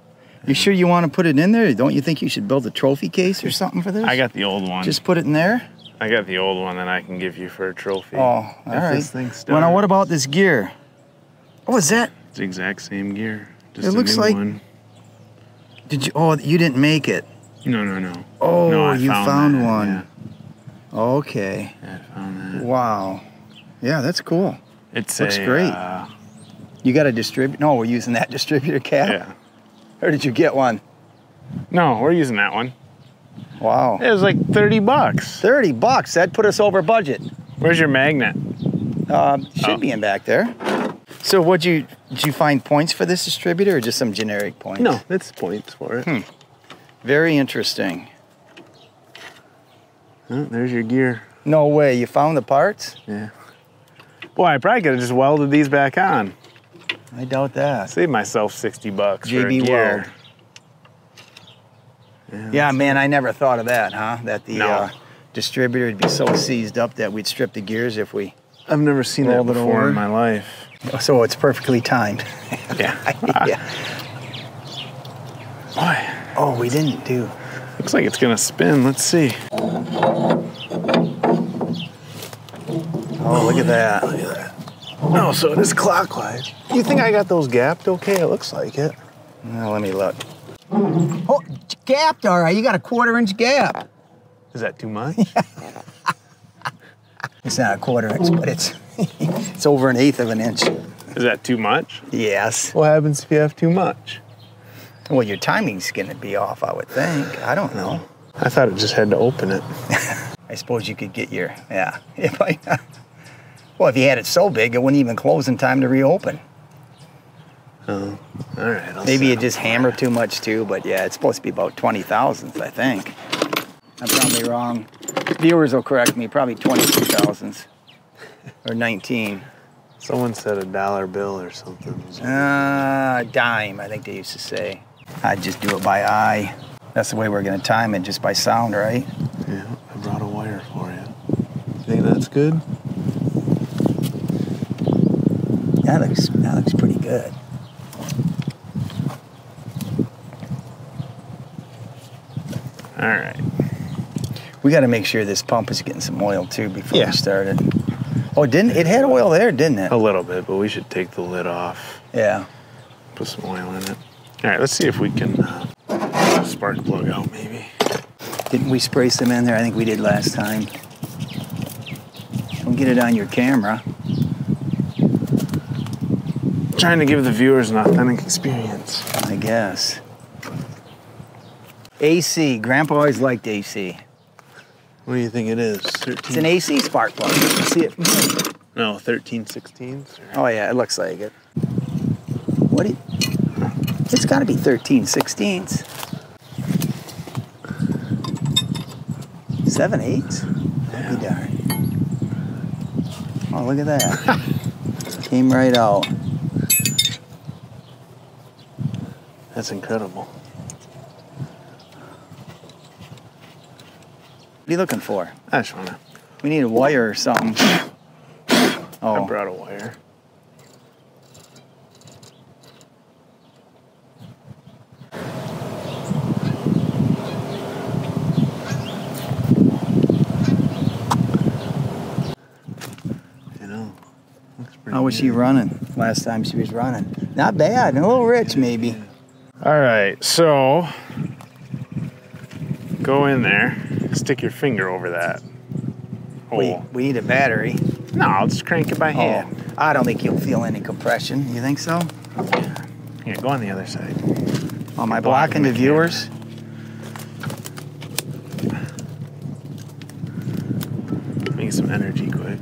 You sure you want to put it in there? Don't you think you should build a trophy case or something for this? I got the old one. Just put it in there. I got the old one that I can give you for a trophy. Oh, all right. This thing starts. Well, now what about this gear? Oh, is that? It's the exact same gear. Just It looks a new like- one. Did you? Oh, you didn't make it. No. Oh, No, I you found that, one. Okay. Yeah, I found that. Wow. Yeah, that's cool. It's Looks great. You got a distributor? No, we're using that distributor cap. Yeah. Or did you get one? No, we're using that one. Wow. It was like 30 bucks. $30. That put us over budget. Where's your magnet? Should be in back there. So did you find points for this distributor or just some generic points? No, it's points for it. Very interesting. Oh, there's your gear. No way. You found the parts? Yeah. Boy, I probably could have just welded these back on. I doubt that. Saved myself 60 bucks for a JB gear. Weld. Yeah, man, I never thought of that, huh? That the No. distributor would be so seized up that we'd strip the gears if we... I've never seen that Rolled it before over. in my life. So it's perfectly timed. Yeah. Yeah. Boy, Oh, we didn't do... looks like it's gonna spin. Let's see. Oh, look at that. No, so it is clockwise. You think I got those gapped okay? It looks like it. Now, let me look. Oh, gapped, all right. You got a 1/4-inch gap. Is that too much? It's not a 1/4 inch, but it's over 1/8 of an inch. Is that too much? Yes. What happens if you have too much? Well, your timing's gonna be off, I would think. I don't know. I thought it just had to open it. I suppose you could get your, yeah. Well, if you had it so big, it wouldn't even close in time to reopen. Oh, all right. Maybe you just hammer too much too, but yeah, it's supposed to be about 20 thousandths, I think. I'm probably wrong. Viewers will correct me, probably 22 thousandths or 19. Someone said a $1 bill or something. A dime, I think they used to say. I'd just do it by eye. That's the way we're gonna time it, just by sound, right? Yeah, I brought a wire for you. You think that's good? That looks pretty good. All right. We got to make sure this pump is getting some oil too before Yeah. we start it. Oh, it had oil there, didn't it? A little bit, but we should take the lid off. Yeah. Put some oil in it. All right, let's see if we can spark plug out maybe. Didn't we spray some in there? I think we did last time. Don't get it on your camera. Trying to give the viewers an authentic experience. I guess. AC. Grandpa always liked AC. What do you think it is? 13? It's an AC spark plug. You can see it from here. No, 13/16. Oh yeah, it looks like it. It's got to be 13/16. 7/8. I'll be darned. Oh, look at that. Came right out. That's incredible. What are you looking for? I just wanna. We need a wire or something. Oh. I brought a wire. You know, looks pretty How was she running last time she was running? Not bad. A little rich, maybe. All right, so go in there, stick your finger over that hole. We need a battery. No, I'll just crank it by hand. Oh, I don't think you'll feel any compression. You think so? Here, go on the other side. Oh, am I blocking the viewers? Make some energy quick.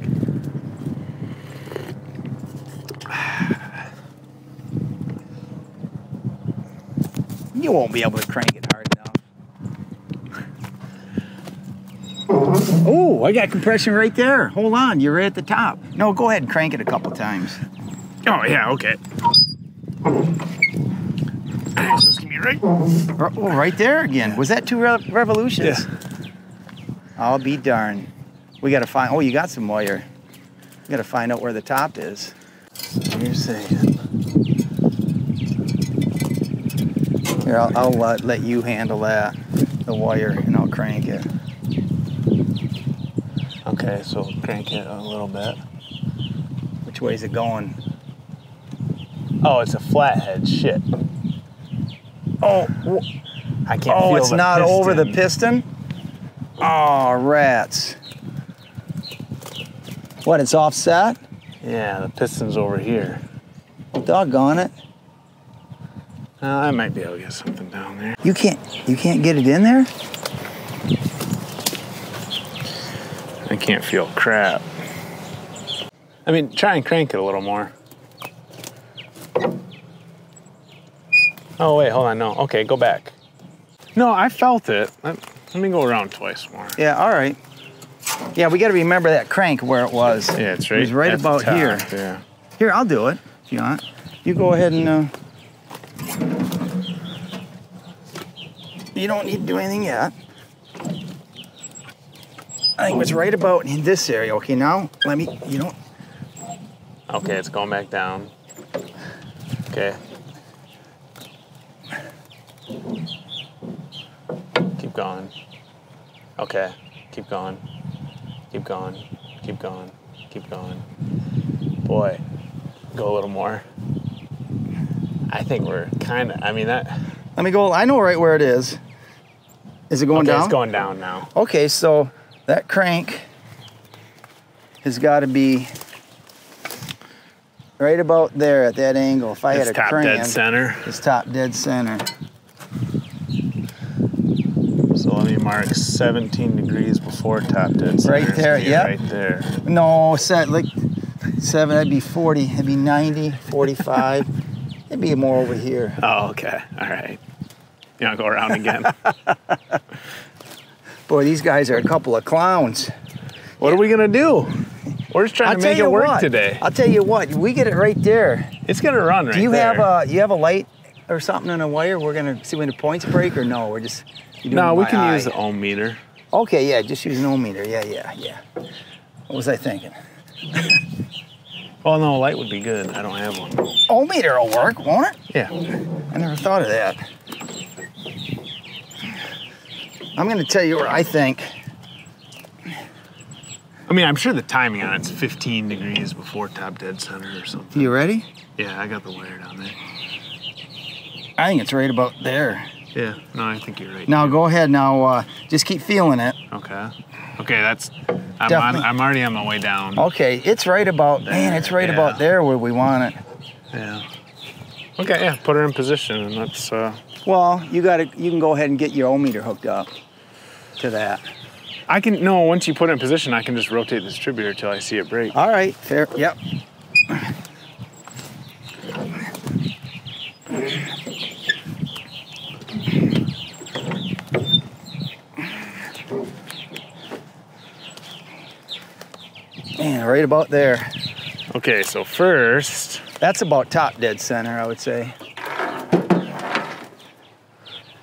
You won't be able to crank it hard enough. Oh, I got compression right there. Hold on, you're right at the top. No, go ahead and crank it a couple times. Oh, yeah, okay. So this can be right. Oh, right there again. Was that 2 revolutions? Yeah. I'll be darned. We got to find, oh, you got some wire. We got to find out where the top is. You're saying. Here, I'll let you handle that, the wire, and I'll crank it. Okay, so crank it a little bit. Which way is it going? Oh, it's a flathead. Shit. Oh, I can't feel oh, it's the not piston. over the piston? Oh, rats. What, it's offset? Yeah, the piston's over here. Well, doggone it. I might be able to get something down there. You can't get it in there? I can't feel crap. I mean, try and crank it a little more. Oh, wait, hold on, no. Okay, go back. No, I felt it. Let me go around twice more. Yeah, all right. Yeah, we got to remember that crank where it was. Yeah, it's right. It was right at the about top, here. Yeah. Here, I'll do it if you want. You go ahead and... You don't need to do anything yet. I think it was right about in this area. Okay, now let me, you don't... Okay, it's going back down. Okay. Keep going. Okay, keep going. Keep going. Keep going. Keep going. Boy, go a little more. I think we're kind of, I mean that... Let me go, I know right where it is. Is it going Okay, down? it's going down now. Okay, so that crank has got to be right about there at that angle. If I had a top crayon, dead center. it's top dead center. So let me mark 17 degrees before top dead center. Right there, yeah. yep. Right there. No, set like 7, that'd be 40, that'd be 90, 45. It'd be more over here. Oh, okay. All right. You want to go around again? Boy, these guys are a couple of clowns. What are we going to do? We're just trying to make it work today. I'll tell you what, we get it right there. It's going to run right there. Do you have a light or something on a wire? We're going to see when the points break, or no? We're just... No, we can use the ohm meter. Okay, yeah, just use an ohm meter. Yeah. What was I thinking? Well, no, light would be good. I don't have one. Ohm meter will work, won't it? Yeah. I never thought of that. I'm going to tell you where I think. I mean, I'm sure the timing on it's 15 degrees before top dead center or something. You ready? Yeah, I got the wire down there. I think it's right about there. Yeah, no, I think you're right. Now go ahead. Now just keep feeling it. Okay. Okay, I'm already on my way down. Okay, it's right about, man, it's right about there where we want it. Yeah. Okay, yeah, put her in position and let's... Well, you can go ahead and get your ohm meter hooked up to that. Once you put it in position, I can just rotate the distributor till I see it break. All right, fair, yep. Man, right about there. Okay, so first... That's about top dead center, I would say.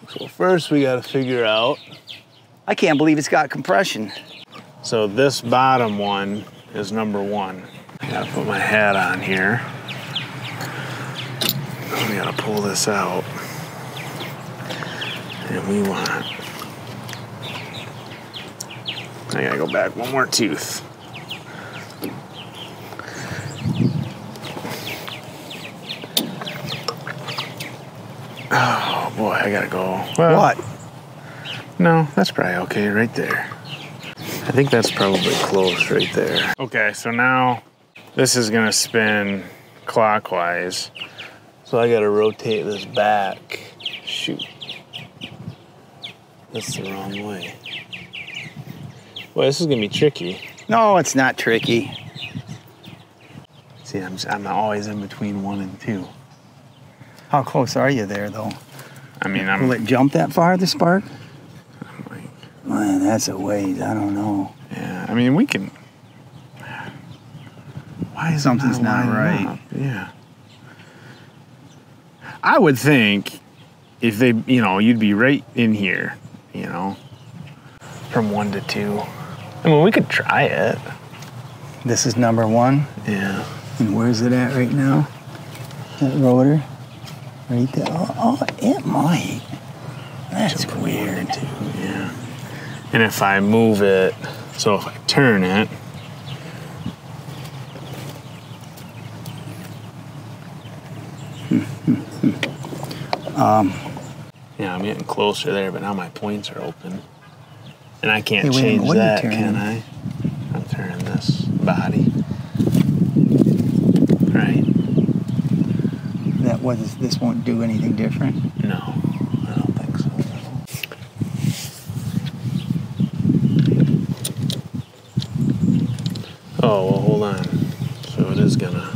So first we gotta figure out... I can't believe it's got compression. So this bottom one is number 1. I gotta put my hat on here. We gotta pull this out. And we want... I gotta go back one more tooth. Oh boy, I gotta go. Well, What? No, that's probably okay right there. I think that's probably close right there. Okay, so now this is gonna spin clockwise. So I gotta rotate this back. Shoot. That's the wrong way. Well, this is gonna be tricky. No, it's not tricky. See, I'm always in between 1 and 2. How close are you there, though? I mean, Will it jump that far, the spark? I'm like, Man, that's a ways. I don't know. yeah, I mean, we can. Why is Something's not right. up? Yeah. I would think if they, you'd be right in here, from 1 to 2. I mean, we could try it. This is number 1. Yeah. And where's it at right now? That rotor? Right there. Oh, it might. That's weird. Yeah. And if I move it, so if I turn it, yeah, I'm getting closer there, but now my points are open. And I can't change that, can I? I'm turning this body. Right. This won't do anything different? No, I don't think so. Oh, well, hold on. So it is gonna...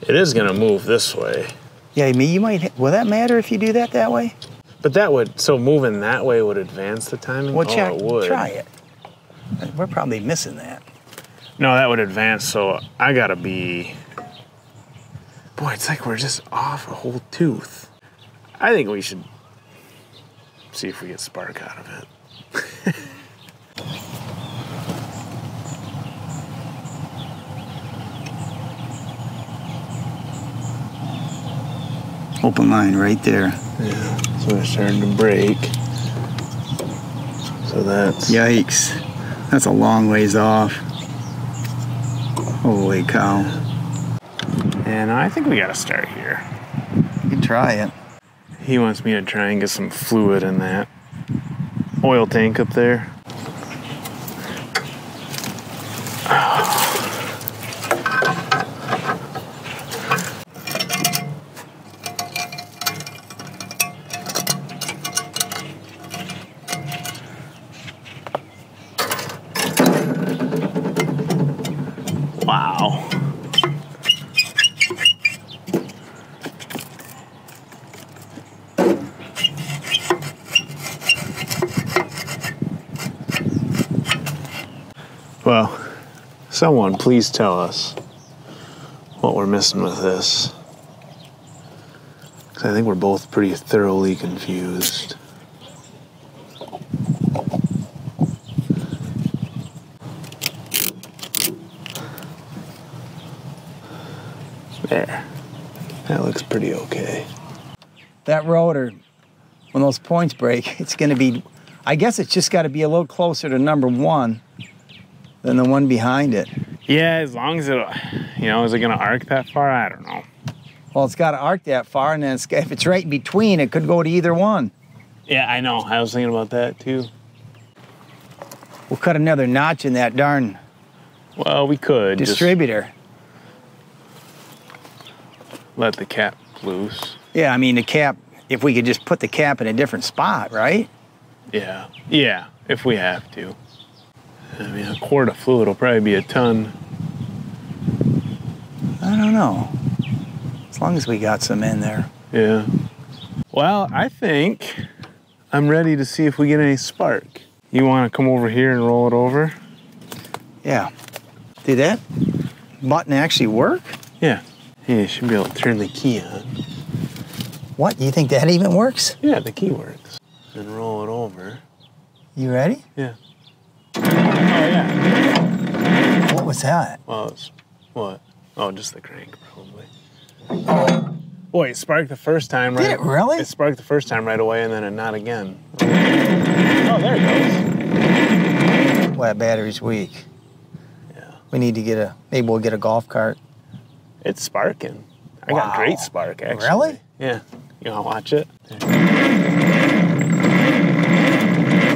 It is gonna move this way. Yeah, I mean, will that matter if you do that way? But that would, so moving that way would advance the timing? Well, check, it would. Try it. We're probably missing that. No, that would advance, so I gotta be... Boy, it's like we're just off a whole tooth. I think we should see if we get spark out of it. Open line right there. Yeah, so it's starting to break. So that's... Yikes. That's a long ways off. Holy cow. And I think we gotta start here. try it. He wants me to try and get some fluid in that oil tank up there. Wow. Well, someone please tell us what we're missing with this. 'Cause I think we're both pretty thoroughly confused. There. That looks pretty okay. That rotor, when those points break, it's going to be, I guess it's just got to be a little closer to number 1 than the one behind it. Yeah, as long as it, you know, is it going to arc that far? I don't know. Well, it's got to arc that far, and then if it's right in between, it could go to either one. Yeah, I know. I was thinking about that too. We'll cut another notch in that darn Well, we could distributor. just let the cap loose. Yeah, I mean, the cap, if we could just put the cap in a different spot, right? Yeah. Yeah, if we have to. I mean, a quart of fluid will probably be a ton. I don't know. As long as we got some in there. Yeah. Well, I think I'm ready to see if we get any spark. You want to come over here and roll it over? Yeah. Did that button actually work? Yeah. Yeah, you should be able to turn the key on. What? You think that even works? Yeah, the key works. And roll it over. You ready? Yeah. Oh, yeah. What was that? Well, it's what? Oh, just the crank, probably. Boy, it sparked the first time, right? Did it really? It sparked the first time right away, and then it not again. Oh, there it goes. Well, that battery's weak. Yeah. We need to get a, maybe we'll get a golf cart. It's sparking. I Wow. got great spark, actually. Really? Yeah. You want to watch it?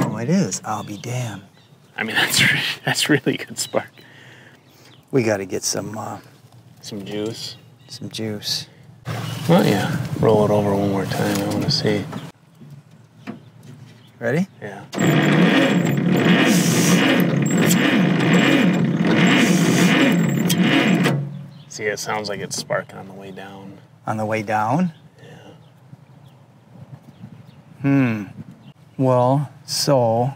Oh, it is. I'll be damned. I mean, that's really good spark. We got to get some juice. some juice. Well, yeah. Roll it over one more time. I want to see. Ready? Yeah. See, it sounds like it's sparking on the way down. On the way down? Yeah. Well, so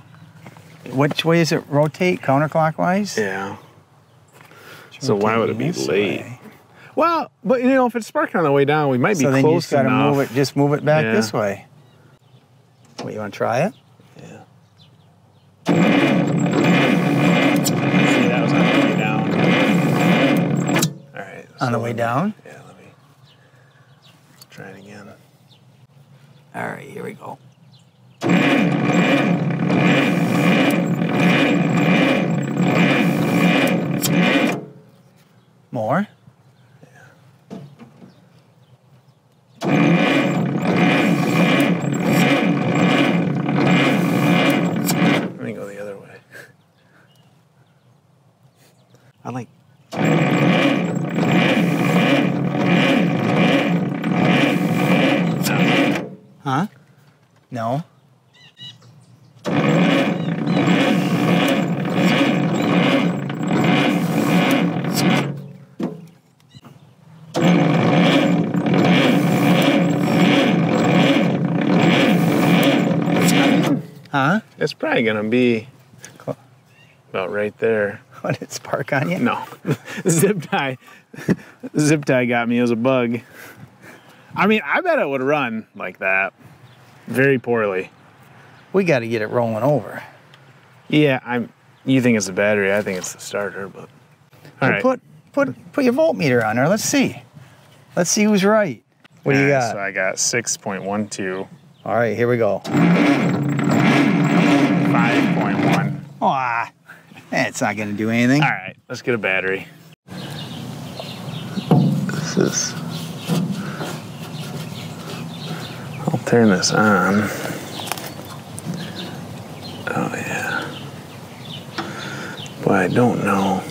which way is it rotate? Counterclockwise? Yeah. So why would it be This late? way. Well, but you know, if it's sparking on the way down, we might be So then you close just got to enough. move it. Just move it back Yeah. this way. What, you want to try it? Yeah. See, that was on the way down. All right. On the way down? Yeah, let me try it again. All right, here we go. More? Let me go the other way. I like. Huh? No. Huh? It's probably gonna be about right there. What, did it spark on you? No, zip tie. Zip tie got me as a bug. I mean, I bet it would run like that very poorly. We got to get it rolling over. Yeah, you think it's the battery, I think it's the starter, but all right. Put your voltmeter on there. Let's see. Let's see who's right. What do you got? So I got 6.12, All right, here we go. 5.1. Ah, it's not going to do anything. All right, let's get a battery. This is I'll turn this on. Oh yeah. But I don't know.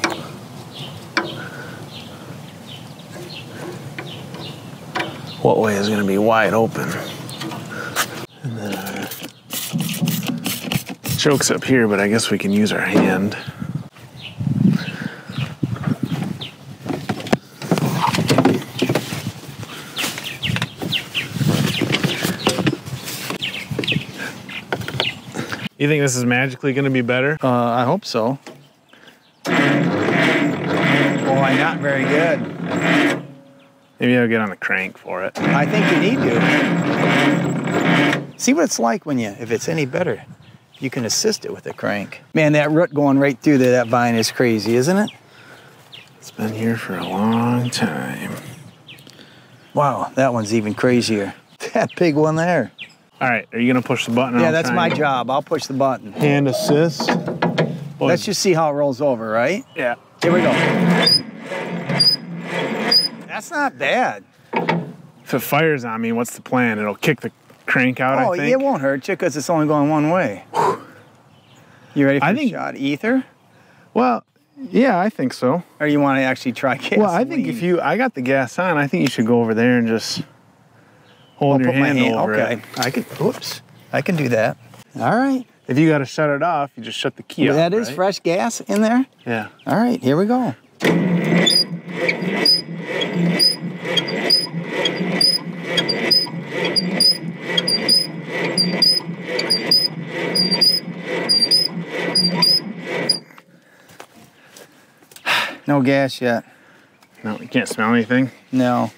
What way is going to be wide open? And then our choke's up here, but I guess we can use our hand. You think this is magically going to be better? I hope so. Boy, not very good. Maybe I'll get on the crank for it. I think you need to. See what it's like when if it's any better, you can assist it with the crank. Man, that root going right through there, that vine is crazy, isn't it? It's been here for a long time. Wow, that one's even crazier. That big one there. All right, are you gonna push the button? Yeah, that's my job. I'll push the button. Hand assist. Well, let's just see how it rolls over, right? Yeah. Here we go. That's not bad. If it fires on me, what's the plan? It'll kick the crank out, I think? It won't hurt you because it's only going one way. You ready for a shot? Ether? Well, yeah, I think so. Or you want to actually try gasoline? Well, I think I got the gas on, I think you should go over there and just hold your hand over it. Whoops. I can do that. All right. If you got to shut it off, you just shut the key off, That is fresh gas in there? Yeah. All right, here we go. No gas yet. No, you can't smell anything? No.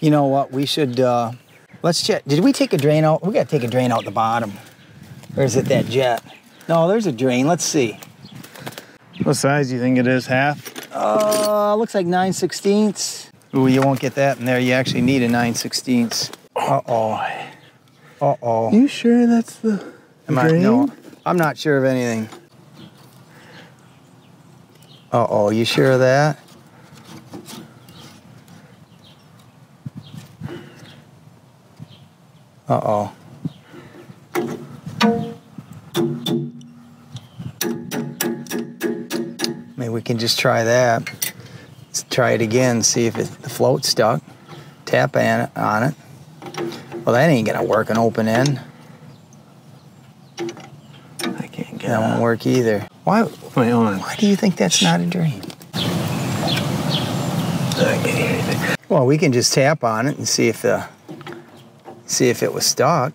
You know what, we should, let's check. Did we take a drain out? We gotta take a drain out the bottom. Or is it that jet? No, there's a drain, let's see. What size do you think it is, half? Looks like 9/16. Ooh, you won't get that in there. You actually need a 9/16. Uh-oh. Uh-oh. You sure that's the drain? No, I'm not sure of anything. Uh-oh, you sure of that? Uh-oh. Maybe we can just try that. Let's try it again, see if the float's stuck. Tap on it. Well, that ain't gonna work an open end. I can't get That won't work either. Why? Wait, hold on. Why do you think that's not a drain? I can't hear anything. Well, we can just tap on it and see if it was stuck.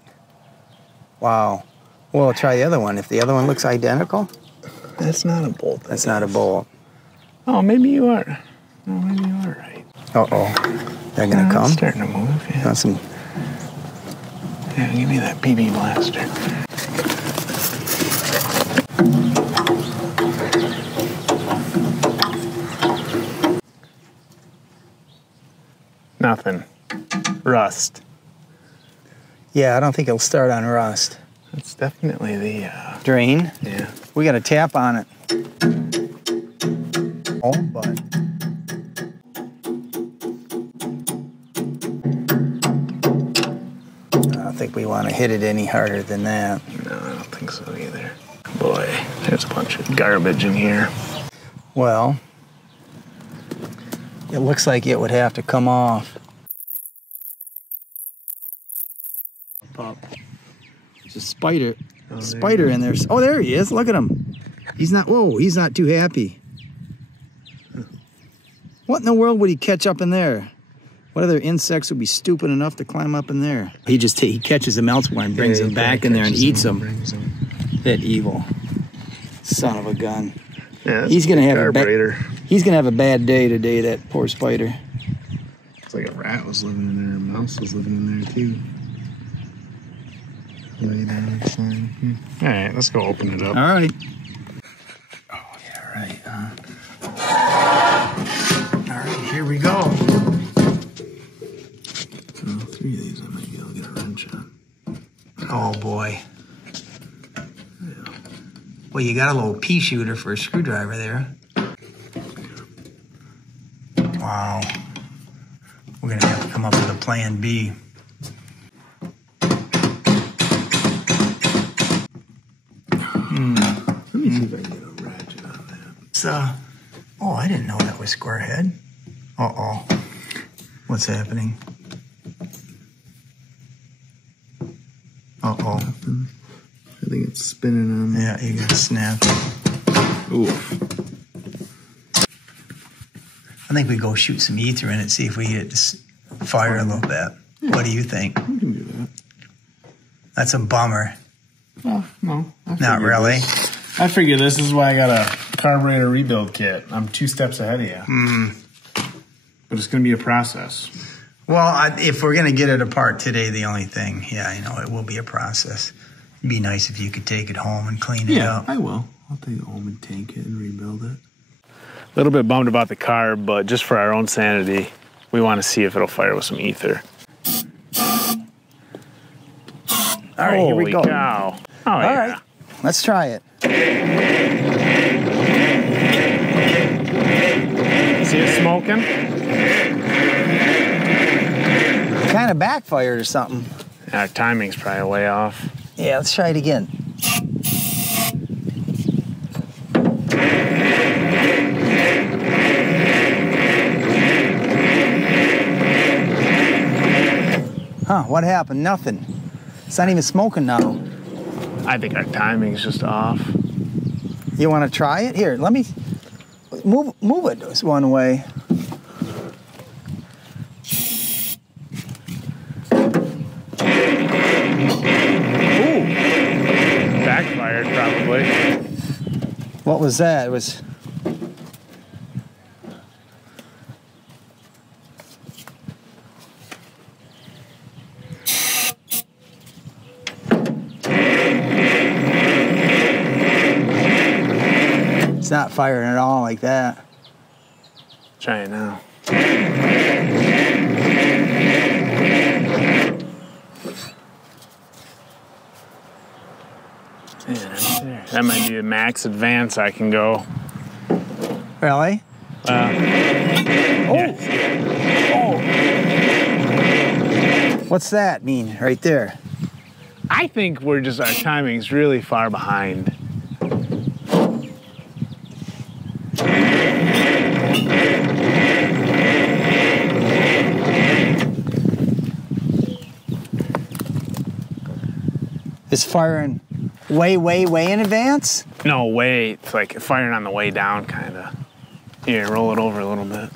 Wow. Well, try the other one. If the other one looks identical, That's not a bolt. that's not a bolt. Oh, maybe you are. No, maybe you are right. Uh-oh. They're gonna come. It's starting to move. Yeah. Got some. Yeah, give me that BB blaster. Nothing. Rust. Yeah, I don't think it'll start on rust. That's definitely the Drain. yeah. We gotta tap on it. Oh, but. I don't think we want to hit it any harder than that. No, I don't think so either. Boy, there's a bunch of garbage in here. Well, it looks like it would have to come off. There's a spider. Spider in there. Oh, there he is. Look at him. He's not. Whoa, he's not too happy. What in the world would he catch up in there? What other insects would be stupid enough to climb up in there? He just he catches them elsewhere and brings them back in there and eats them. That evil son of a gun. Yeah, He's gonna have carburetor. He's gonna have a bad day today. That poor spider. It's like a rat was living in there. A mouse was living in there too. All right, let's go open it up. All right. Oh yeah, right. All right, here we go. Oh, 3 of these I might be able to get a wrench on. Oh boy. Well, you got a little pea shooter for a screwdriver there. Wow. We're gonna have to come up with a plan B. oh, I didn't know that was square head. Uh-oh. What's happening? Uh-oh. I think it's spinning on me. Yeah, you got to snap. Oof. I think we go shoot some ether in it, see if we get it to fire a little bit. Yeah. What do you think? We can do that. That's a bummer. Oh, no. Not really. I figure this is why I got a carburetor rebuild kit. I'm 2 steps ahead of you. But it's going to be a process. Well, if we're going to get it apart today, the only thing, yeah, I know, it will be a process. It'd be nice if you could take it home and clean it up. Yeah, I will. I'll take it home and tank it and rebuild it. A little bit bummed about the carb, but just for our own sanity, we want to see if it'll fire with some ether. All right, here we go. Holy cow. Oh, All yeah. right, let's try it. See it smoking? Kind of backfired or something. Our timing's probably way off. Yeah, let's try it again. Huh, what happened? Nothing. It's not even smoking now. I think our timing's just off. You want to try it? Here, let me move it this one way. Ooh. Backfired, probably. What was that? It was... It's not firing at all like that. Try it now. Yeah, right there. That might be the max advance I can go. Really? Yeah. Oh! What's that mean right there? I think our timing's really far behind. It's firing way in advance? No, way. It's like firing on the way down, kind of. Here, roll it over a little bit.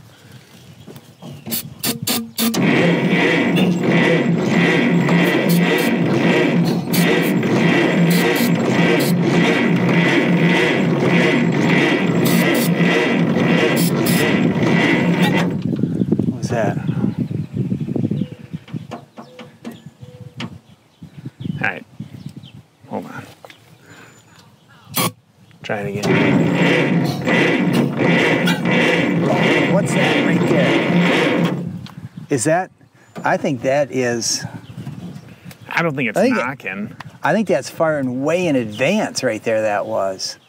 What was that? All right. Hold on. Try it again. What's that right there? Is that? I think that is. I don't think it's knocking. I think that's firing way in advance right there, that was.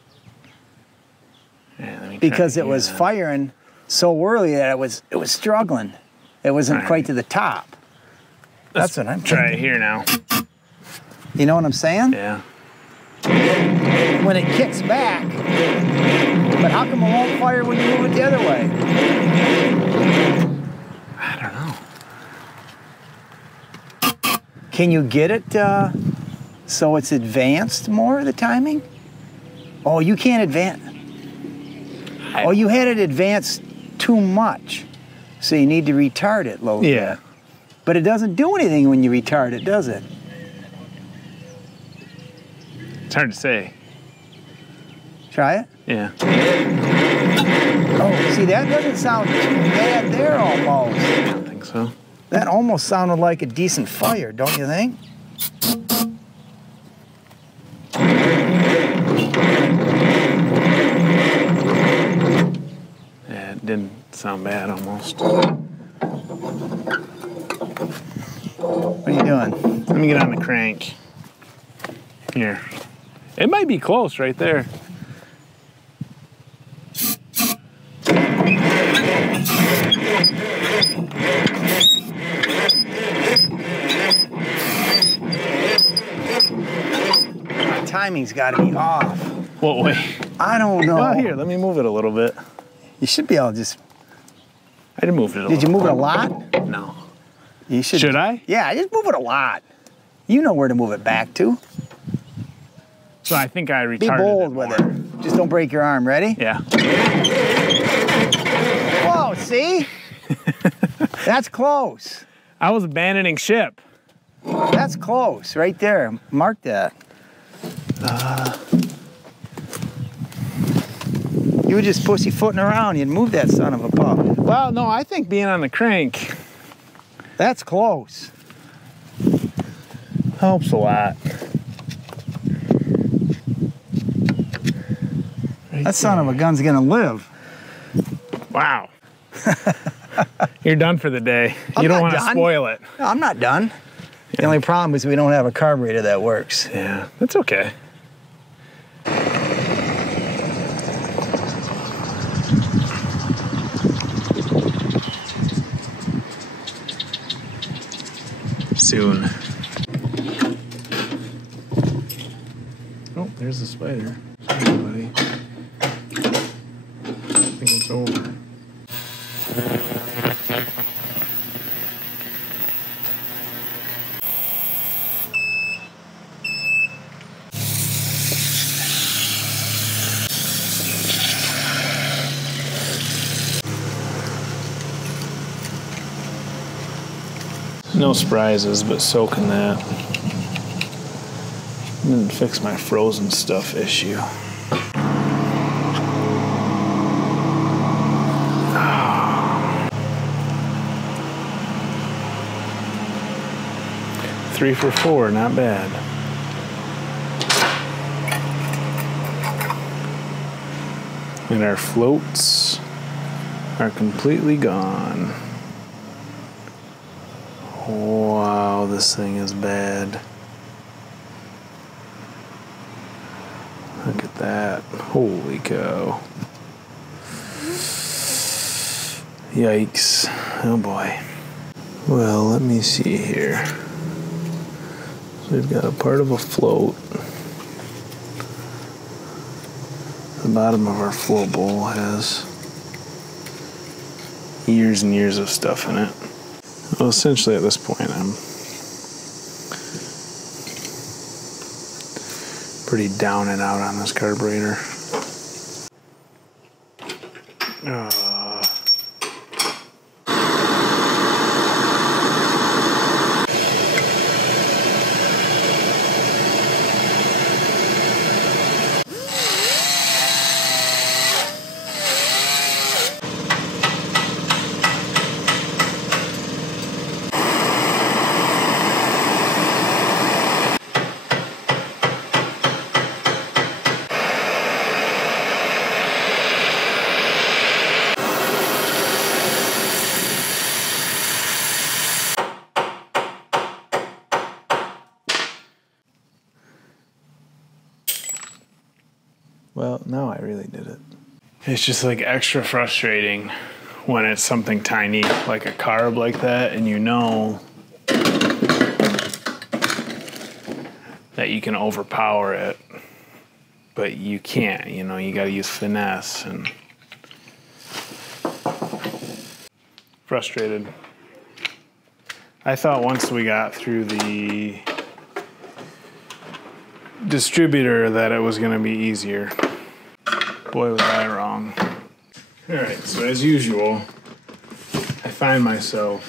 Yeah, let me Because try it was again. firing so early that it was struggling. It wasn't quite to the top. That's what I'm Try it thinking. here now. You know what I'm saying? Yeah. When it kicks back. But how come it won't fire when you move it the other way? I don't know. Can you get it so it's advanced more, the timing? Oh, you can't advance. Oh, you had it advanced too much. So you need to retard it a little bit. But it doesn't do anything when you retard it, does it? It's hard to say. Try it? Yeah. Oh, see, that doesn't sound too bad there almost. I don't think so. That almost sounded like a decent fire, don't you think? Yeah, it didn't sound bad almost. What are you doing? Let me get on the crank. Here. It might be close right there. My timing's got to be off. What way? I don't know. Well, here, let me move it a little bit. You should be able to just... I did move it a little. Did you move it a lot? No. You should. Should I? Yeah, just move it a lot. You know where to move it back to. So I think I retarded Be bold with it. Just don't break your arm. Ready? Yeah. Whoa, see? That's close. I was abandoning ship. That's close, right there. Mark that. You were just pussyfooting around. You'd move that son of a pup. Well, no, I think being on the crank That's close. helps a lot. That son of a gun's gonna live. Wow. You're done for the day. I'm You don't not want to done. spoil it. No, I'm not done. The only problem is we don't have a carburetor that works. Yeah, that's okay. Soon. Oh, there's the spider. Sorry, buddy. I think it's over. No surprises, but soaking that. Didn't fix my frozen stuff issue. Three for four, not bad. And our floats are completely gone. Wow, this thing is bad. Look at that. Holy cow. Yikes. Oh boy. Well, let me see here. So we've got a part of a float. The bottom of our flow bowl has years and years of stuff in it. Well, essentially at this point, I'm pretty down and out on this carburetor. Well, now I really did it. It's just like extra frustrating when it's something tiny, like a carb like that, and you know that you can overpower it, but you can't, you know, you gotta use finesse and frustrated. I thought once we got through the distributor that it was gonna be easier. Boy, was I wrong. All right, so as usual, I find myself,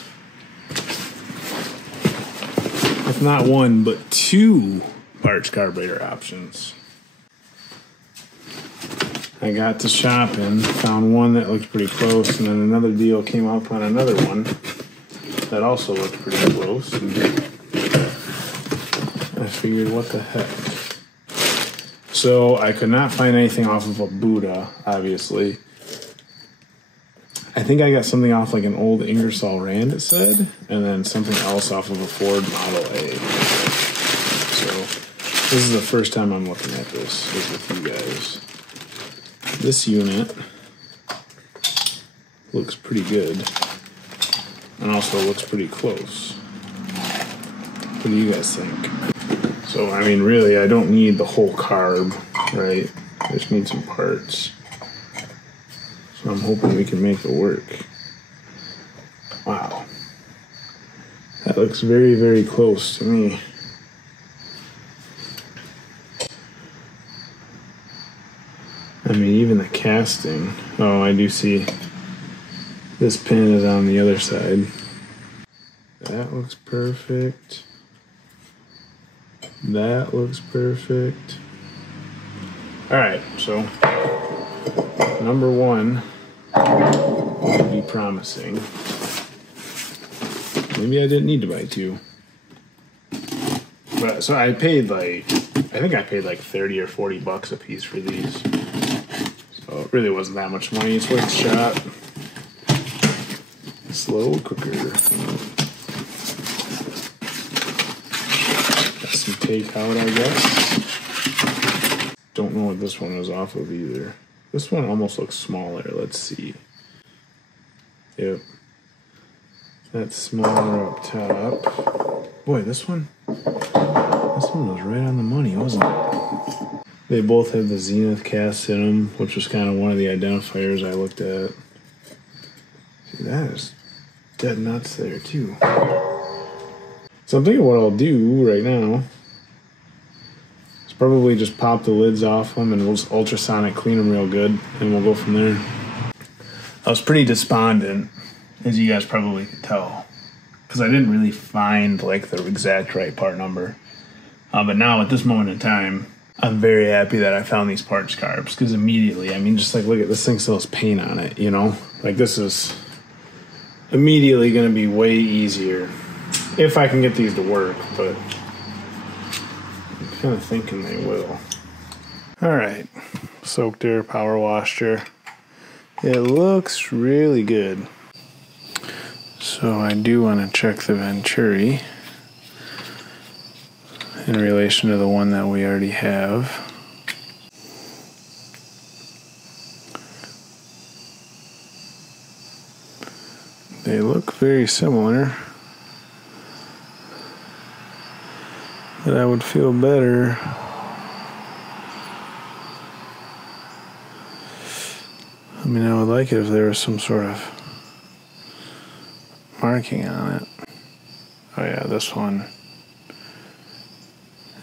if not one, but two Barch carburetor options. I got to shopping, found one that looked pretty close, and then another deal came up on another one that also looked pretty close. And I figured, what the heck? So I could not find anything off of a BUDA, obviously. I think I got something off like an old Ingersoll Rand, it said, and then something else off of a Ford Model A. So this is the first time I'm looking at this is with you guys. This unit looks pretty good and also looks pretty close. What do you guys think? So, I mean, really, I don't need the whole carb, right? I just need some parts. So I'm hoping we can make it work. Wow. That looks very, very close to me. I mean, even the casting. Oh, I do see this pin is on the other side. That looks perfect. That looks perfect. All right, so number one would be promising. Maybe I didn't need to buy two. But so I paid like, I think I paid like 30 or 40 bucks a piece for these. So it really wasn't that much money. It's worth a shot. Slow cooker. Got some takeout, I guess. Don't know what this one was off of either. This one almost looks smaller. Let's see. Yep. That's smaller up top. Boy, this one was right on the money, wasn't it? They both have the Zenith cast in them, which was kind of one of the identifiers I looked at. See, that is dead nuts there too. So I'm thinking what I'll do right now is probably just pop the lids off them and we'll just ultrasonic clean them real good and we'll go from there. I was pretty despondent, as you guys probably could tell, because I didn't really find like the exact right part number. But now at this moment in time, I'm very happy that I found these parts carbs, because immediately, I mean, just like look at this thing still has paint on it, you know? Like this is immediately going to be way easier if I can get these to work, but I'm kind of thinking they will. All right, soaked air power washer. It looks really good. So I do want to check the venturi in relation to the one that we already have. They look very similar, but I would feel better I mean, I would like it if there was some sort of marking on it. Oh yeah, this one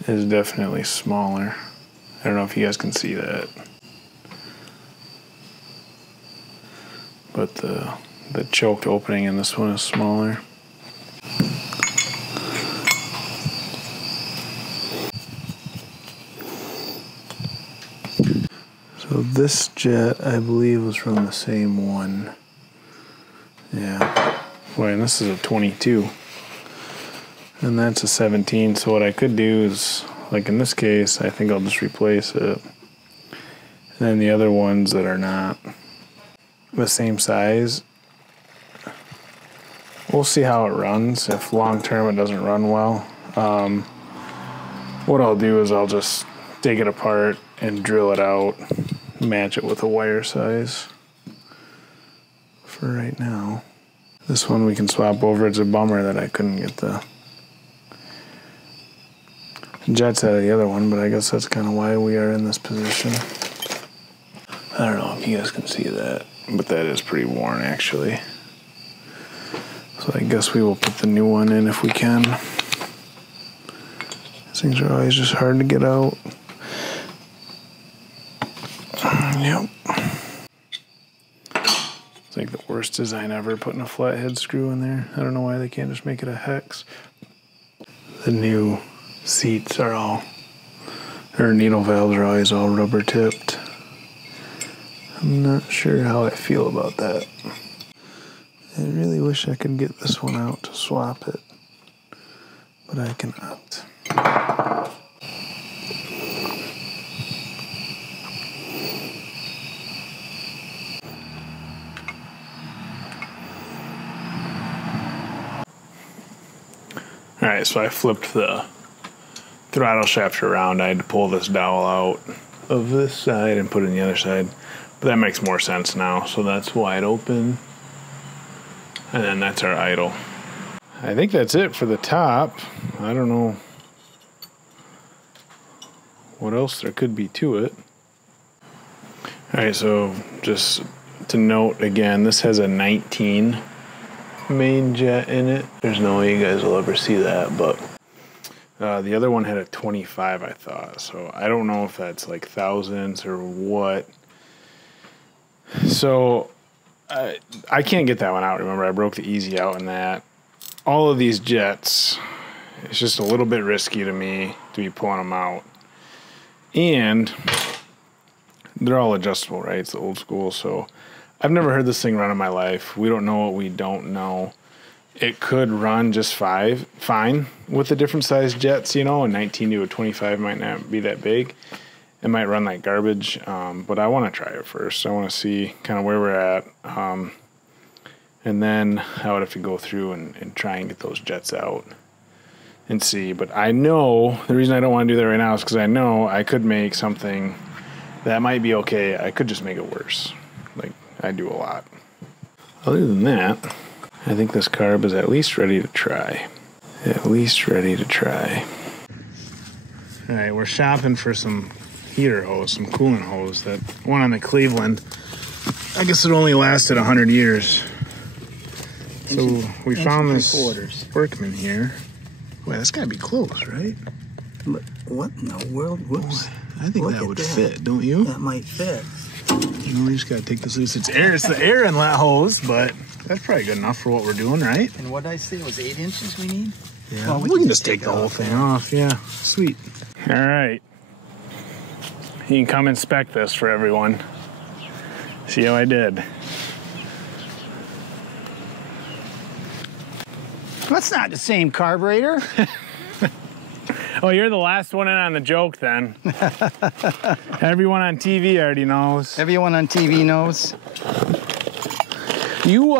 is definitely smaller. I don't know if you guys can see that, but the choked opening in this one is smaller. So this jet, I believe, was from the same one. Yeah. Boy, and this is a 22. And that's a 17. So what I could do is, like in this case, I think I'll just replace it. And then the other ones that are not the same size, we'll see how it runs. If long term it doesn't run well, what I'll do is I'll just take it apart and drill it out, match it with a wire size for right now. This one we can swap over. It's a bummer that I couldn't get the jets out of the other one, but I guess that's kind of why we are in this position. I don't know if you guys can see that, but that is pretty worn actually. So I guess we will put the new one in if we can. These things are always just hard to get out. Yep. It's like the worst design ever, putting a flathead screw in there. I don't know why they can't just make it a hex. The new seats are all, or needle valves are always all rubber tipped. I'm not sure how I feel about that. I really wish I could get this one out to swap it, but I cannot. Alright, so I flipped the throttle shaft around. I had to pull this dowel out of this side and put it in the other side. But that makes more sense now. So that's wide open. And then that's our idle. I think that's it for the top. I don't know what else there could be to it. right, so just to note again, this has a 19 main jet in it. There's no way you guys will ever see that, but the other one had a 25, I thought. So I don't know if that's like thousandths or what. So I can't get that one out. Remember, I broke the easy out in that. All of these jets, it's just a little bit risky to me to be pulling them out. And they're all adjustable, right? It's the old school. So I've never heard this thing run in my life. We don't know what we don't know. It could run just fine with the different size jets, you know. A 19 to a 25 might not be that big. It might run like garbage, but I want to try it first. I want to see kind of where we're at. And then I would have to go through and try and get those jets out and see. But I know the reason I don't want to do that right now is because I know I could make something that might be okay. I could just make it worse. Like I do a lot. Other than that, I think this carb is at least ready to try. At least ready to try. All right, we're shopping for some heater hose, some coolant hose. That one on the Cleveland, I guess it only lasted 100 years. So we found this Workman here. Wait, that's gotta be close, right? What in the world? Whoops. I think that would fit, don't you? That might fit. You know, we just gotta take this loose. It's air. It's the air inlet hose, but that's probably good enough for what we're doing, right? And what did I say? It was 8 inches we need? Yeah, well, we can just take the whole thing off. Yeah, sweet. All right. You can come inspect this for everyone. See how I did. That's not the same carburetor. Oh, you're the last one in on the joke then. Everyone on TV already knows. Everyone on TV knows. You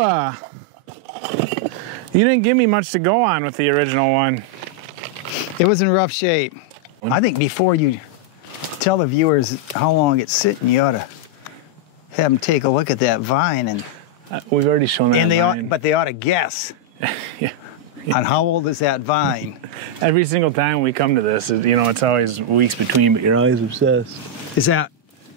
didn't give me much to go on with the original one. It was in rough shape. I think before you tell the viewers how long it's sitting, you ought to have them take a look at that vine and. We've already shown that. And but they ought to guess. Yeah. On how old is that vine? Every single time we come to this, you know, it's always weeks between, but you're always obsessed. Is that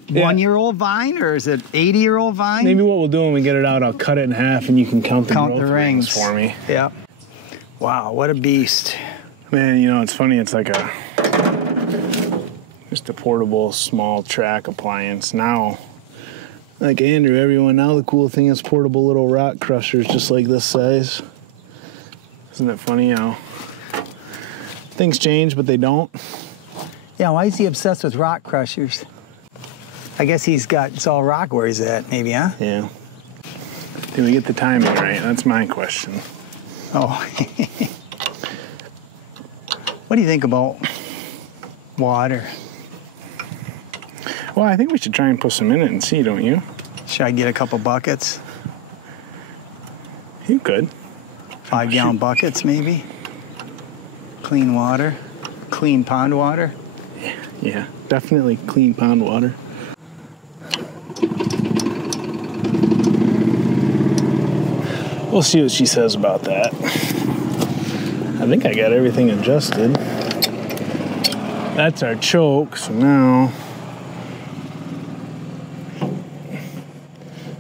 1-year-old vine or is it 80-year-old vine? Maybe what we'll do when we get it out, I'll cut it in half and you can count the rings for me. Yep. Wow, what a beast. Man, you know, it's funny. It's like just a portable, small track appliance. Now, like Andrew, everyone, now the cool thing is portable little rock crushers just like this size. Isn't it funny how things change, but they don't? Yeah, why is he obsessed with rock crushers? I guess it's all rock where he's at, maybe, huh? Yeah. Did we get the timing right? That's my question. Oh. What do you think about water? Well, I think we should try and put some in it and see, don't you? Should I get a couple buckets? You could. 5-gallon buckets, maybe? Clean water? Clean pond water? Yeah, definitely clean pond water. We'll see what she says about that. I think I got everything adjusted. That's our choke, so now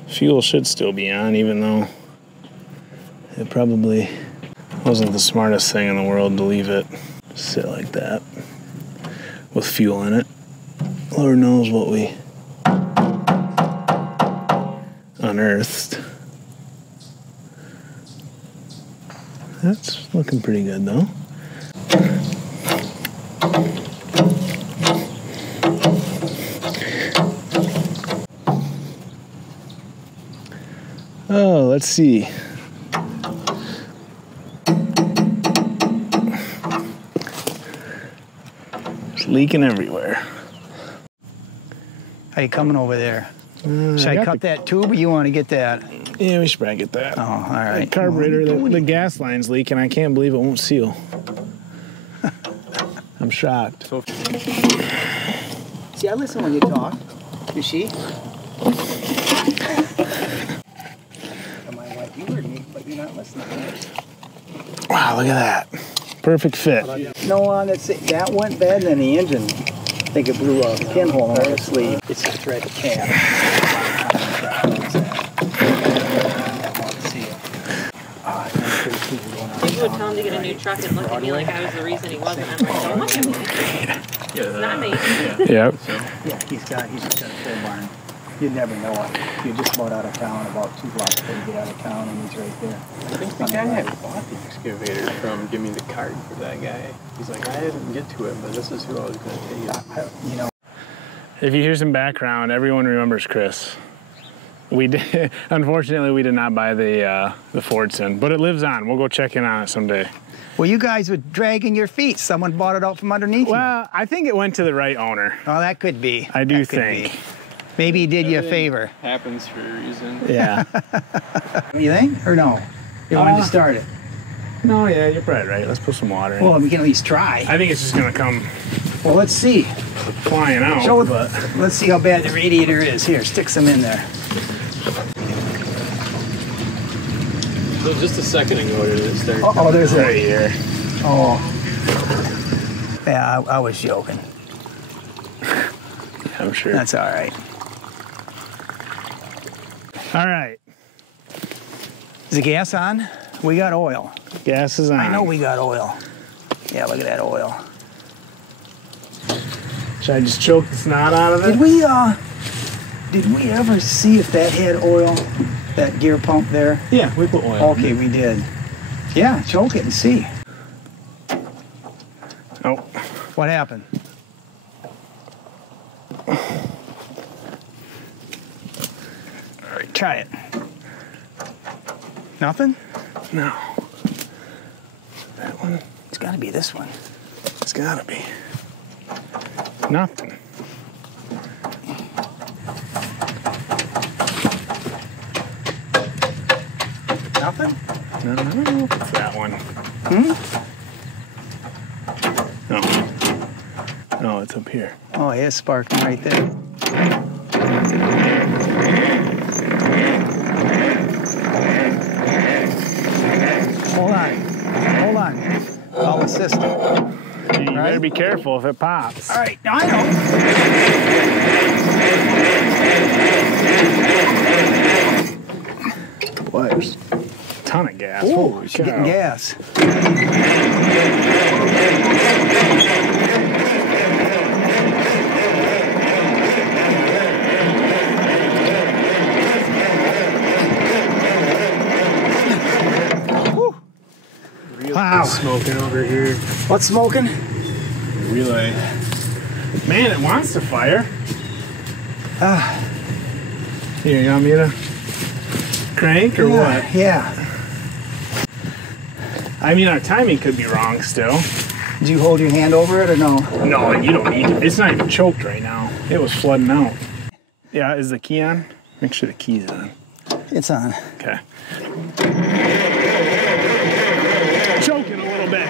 fuel should still be on, even though it probably wasn't the smartest thing in the world to leave it sit like that with fuel in it. Lord knows what we unearthed. That's looking pretty good though. Oh, let's see. It's leaking everywhere. How you coming over there? Should I cut that tube or you want to get that? Yeah, we should probably get that. Oh, all right. The carburetor, the gas line's leaking. I can't believe it won't seal. I'm shocked. See, I listen when you talk. You see? You heard me, but you're not listening. Wow, look at that. Perfect fit. No, that went bad in the engine. think it blew a pinhole in the sleeve. It's a thread cap. Maybe would tell him to get a new truck and look at me like I was the reason he wasn't. I'm like, don't look at me. It's not me. Yep. Yeah, he's got a full barn. You'd never know it. You're just about out of town, about 2 blocks before you get out of town, and he's right there. I think the guy had bought the excavator from, give me the card for that guy. He's like, I didn't get to it, but this is who I was going to take. You know. If you hear some background, everyone remembers Chris. We did, unfortunately, we did not buy the Fordson, but it lives on. We'll go check in on it someday. Well, you guys were dragging your feet. Someone bought it out from underneath you. Well, I think it went to the right owner. Oh, that could be. I do think. Maybe he did you a favor. Happens for a reason. Yeah. You think? Or no? You wanted to start it? No, yeah, you're probably right. Let's put some water in. Well, we can at least try. I think it's just going to come Well, let's see. flying out. Let's see how bad the radiator is. Here, stick some in there. So just a second ago, did it start? Oh, there's right here. Oh. Yeah, I was joking. I'm sure. That's all right. All right. Is the gas on? We got oil. Gas is on. I know we got oil. Yeah, look at that oil. Should I just choke the snot out of it? Did we ever see if that had oil? That gear pump there? Yeah, we put oil. Okay, we did. Yeah, choke it and see. Oh. What happened? All right, try it. Nothing? No. That one? It's got to be this one. It's got to be. Nothing. Nothing? No, I don't know if it's that one. No. No, it's up here. Oh, yeah, it's sparking right there. Hold on. Hold on. I'll assist it. You better be careful if it pops. All right, now I know. Boy, there's a ton of gas. Oh, Holy she's getting cow. gas. Wow. Smoking over here. What's smoking? Relay. Man, it wants to fire. Here, you want me to crank or what? Yeah. I mean, our timing could be wrong still. Did you hold your hand over it or no? No, you don't need to. It's not even choked right now. It was flooding out. Yeah, is the key on? Make sure the key's on. It's on. Okay. Choking a little bit.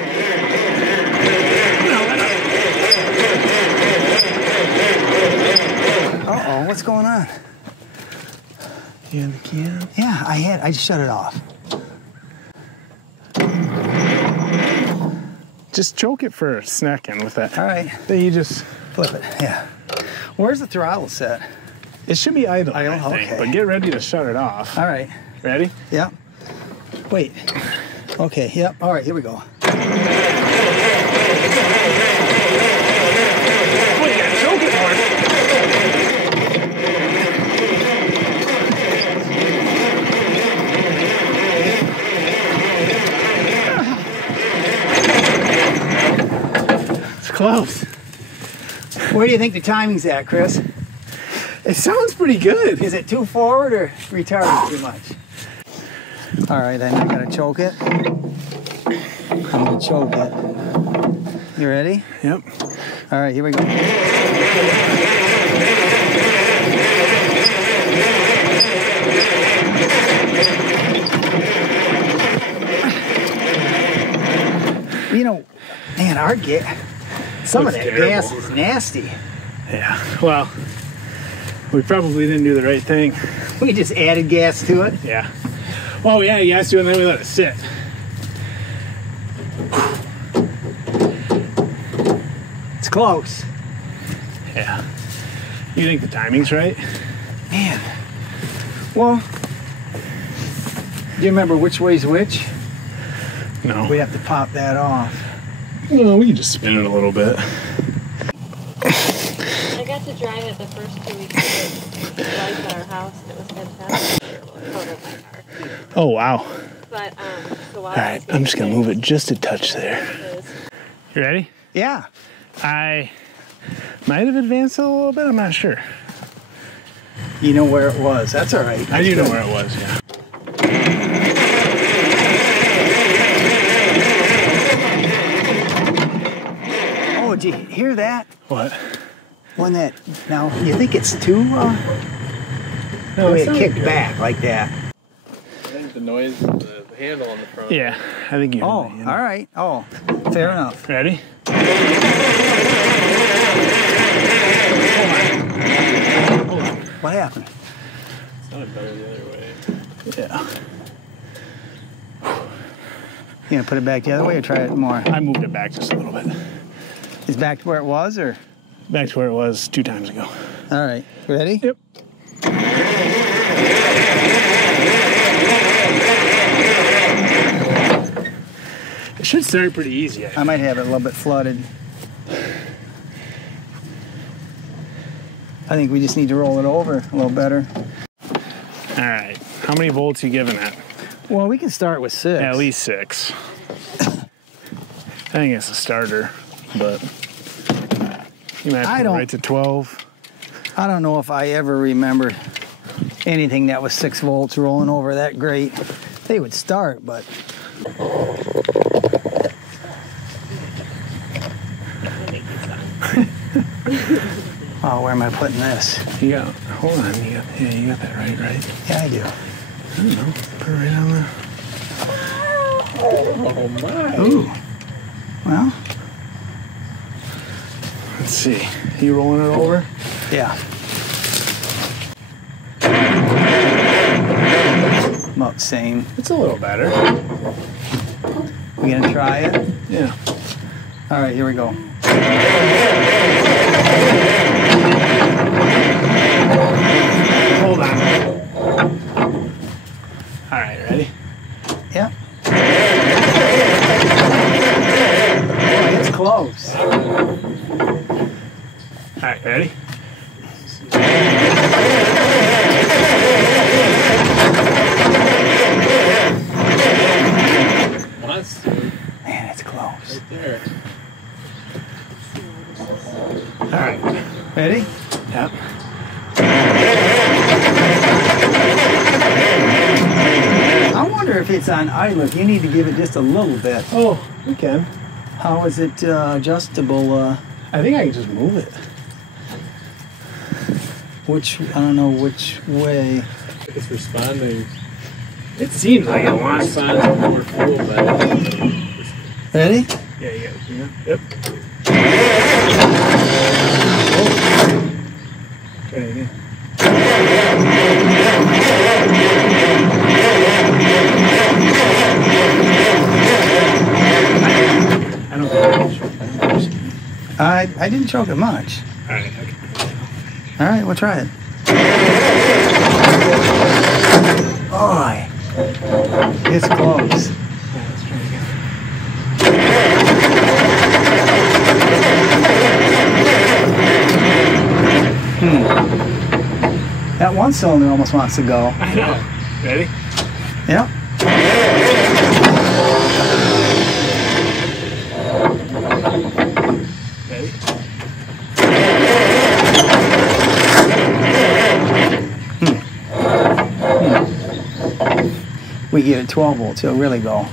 Uh-oh, what's going on? You have the key on? Yeah, I just shut it off. Just choke it for a second with that. All right. Then you just Flip it, yeah. Where's the throttle set? It should be idle, I Idle, think, okay. but get ready to shut it off. All right. Ready? Yep. Wait. Okay, yep. All right, here we go. Oh, you gotta choke it hard. It's close. Where do you think the timing's at, Chris? It sounds pretty good. Is it too forward or retarded too much? All right, then I gotta choke it. I'm gonna choke it. You ready? Yep. All right, here we go. You know, man, our gas, some of Looks that terrible. gas is nasty. Yeah. Well, we probably didn't do the right thing. We just added gas to it. Yeah. Oh, yeah, you guys do, and then we let it sit. It's close. Yeah. You think the timing's right? Man. Well, do you remember which way's which? No. We have to pop that off. Well, we can just spin it a little bit. I got to drive it the first 2 weeks of life at our house, and it was fantastic. Oh, wow. But, so All right, I'm just gonna move it just a touch there. You ready? Yeah. I might have advanced it a little bit, I'm not sure. You know where it was. That's all right. I do know where it was, yeah. Oh, did you hear that? What? One that, now, you think it's too, No, it sounded kicked good. back like that. I think the noise, the handle on the front. Yeah, I think you. Oh, all right. Oh, fair enough. Ready? What happened? It sounded better the other way. Yeah. You gonna put it back the other way or try it more? I moved it back just a little bit. Is back to where it was, or? Back to where it was 2 times ago. All right. Ready? Yep. It should start pretty easy. I might have it a little bit flooded. I think we just need to roll it over a little better. All right. How many volts you giving that? Well, we can start with 6. At least 6. I think it's a starter, but you might have to go right to 12. I don't know if I ever remember anything that was 6 volts rolling over that great. They would start, but oh, where am I putting this? You got, hold on, you got that right? Yeah, I do. I don't know, put it right on there. Oh my. Ooh. Well, Let's see, you rolling it over? yeah. About the same. It's a little better. We gonna try it? Yeah. All right, here we go. Hold on. All right, ready? Yeah. Boy, it's close. All right, ready? Man, it's close. Right there. All right. Ready? Yep. I wonder if it's on idle. If you need to give it just a little bit. Oh, we can. How is it adjustable? I think I can just move it. I don't know which way. It's responding. It seems like it wants to. Responds more fuel, but Ready? Yeah, you got it. Yep. Try it again. I don't think I can show you. I didn't choke it much. All right, okay. All right, we'll try it. Boy, it's close. Yeah, let's try it again. That one cylinder almost wants to go. I know. Ready? Yep. Ready? We give it 12 volts, it'll really go.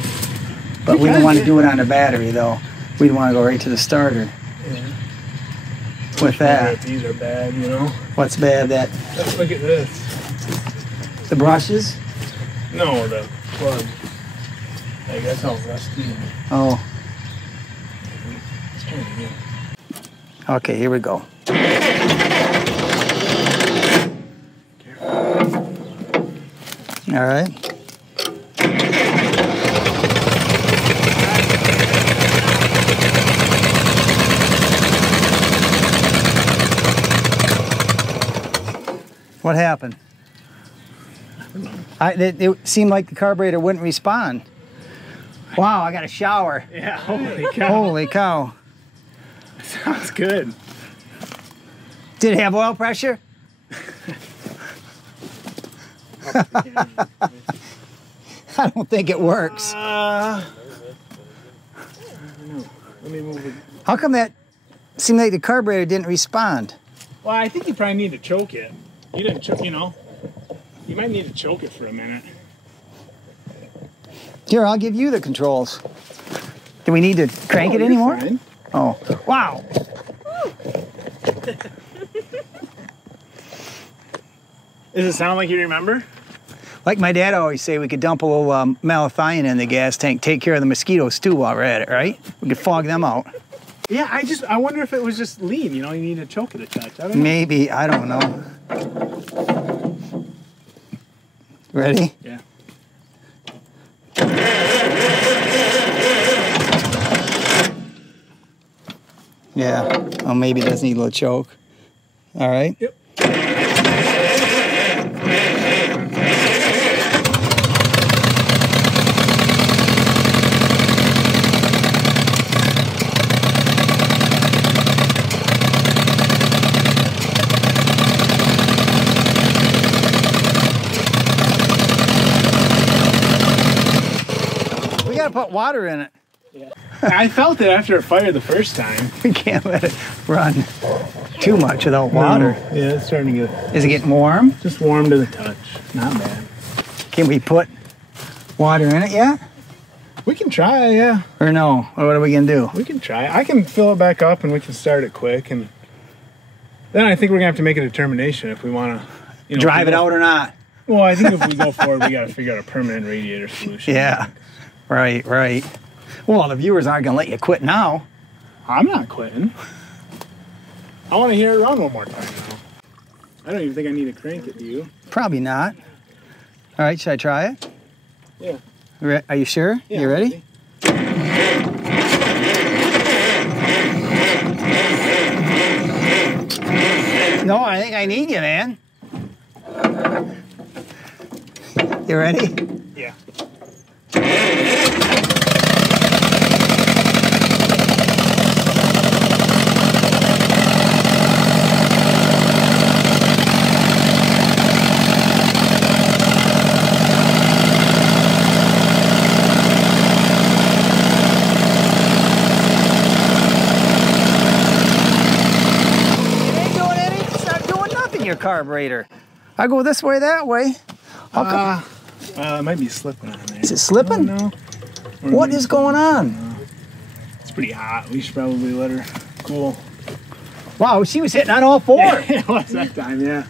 But we don't want to do it on the battery though. We want to go right to the starter. Yeah. With that. These are bad, you know? What's bad? That Let's look at this. the brushes? No, the plug. Like, that's all rusty. Oh, Let's try it again. okay, here we go. All right. What happened? It seemed like the carburetor wouldn't respond. Wow, I got a shower. Yeah, holy cow. Holy cow. Sounds good. Did it have oil pressure? I don't think it works. I don't know. Let me move it. How come that seemed like the carburetor didn't respond? Well, I think you probably need to choke it. You didn't choke, you know. You might need to choke it for a minute. Here, I'll give you the controls. Do we need to crank it anymore? Fine. Oh, wow. Does it sound like you remember? Like my dad always say, we could dump a little malathion in the gas tank, take care of the mosquitoes too while we're at it, right? We could fog them out. Yeah, I wonder if it was just lean, you know, you need to choke it a touch. I don't know. Maybe, I don't know. Ready? Yeah. Yeah. Oh, maybe it does need a little choke. All right. Yep. We got to put water in it. Yeah. I felt it after it fired the first time. We can't let it run too much without water. No. Yeah, it's starting to get Is it getting warm? just warm to the touch. Not bad. Can we put water in it yet? We can try, yeah. Or no? Or what are we going to do? We can try. I can fill it back up and we can start it quick, and then I think we're gonna have to make a determination if we want to, you know, Drive it out or not? Well, I think if we go forward, we got to figure out a permanent radiator solution. Yeah. Right, right. Well, the viewers aren't going to let you quit now. I'm not quitting. I want to hear it run one more time now. I don't even think I need to crank it, do you? Probably not. All right, should I try it? Yeah. Are you sure? Yeah, You ready? No, I think I need you, man. You ready? Yeah. Your carburetor. I go this way, that way. How come? Well, it might be slipping on there. Is it slipping? No. What is going on? It's pretty hot. We should probably let her cool. Wow, she was hitting on all four. Yeah, it was that time, yeah.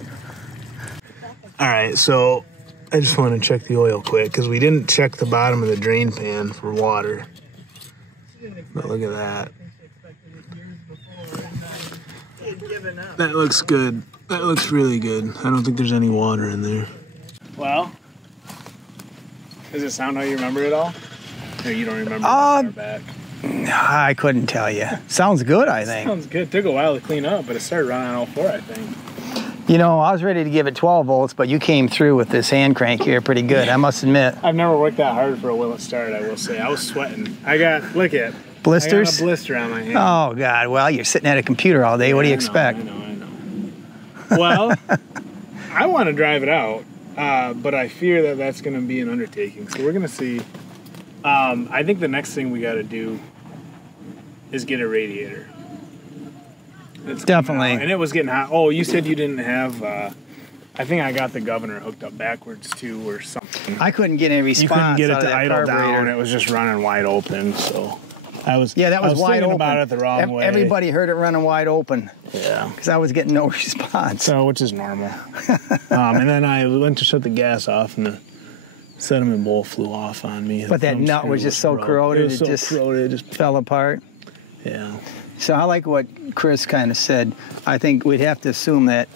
All right, so I just want to check the oil quick because we didn't check the bottom of the drain pan for water. But look at that. That looks good. That looks really good. I don't think there's any water in there. Well, does it sound how you remember it all? Or you don't remember it back? I couldn't tell you. Sounds good, I think. Sounds good. Took a while to clean up, but it started running on all four, I think. You know, I was ready to give it 12 volts, but you came through with this hand crank here pretty good, I must admit. I've never worked that hard for a Willis start, I will say. I was sweating. I got, look at blisters? I got a blister on my hand. Oh, God. Well, you're sitting at a computer all day. What do you expect? I know. Well, I want to drive it out, but I fear that that's going to be an undertaking. So we're going to see. I think the next thing we got to do is get a radiator. It's definitely. And it was getting hot. Oh, you said you didn't have. I think I got the governor hooked up backwards too, or something. I couldn't get any response. You couldn't get it out to of that idle carburetor. down. It was just running wide open. So I was. Yeah, that was wide thinking open. about it the wrong way. Everybody heard it running wide open. Yeah. Because I was getting no response. So, which is normal. And then I went to shut the gas off, and the sediment bowl flew off on me. But that nut was just so corroded, it just fell apart. Yeah. So I like what Chris kind of said. I think we'd have to assume that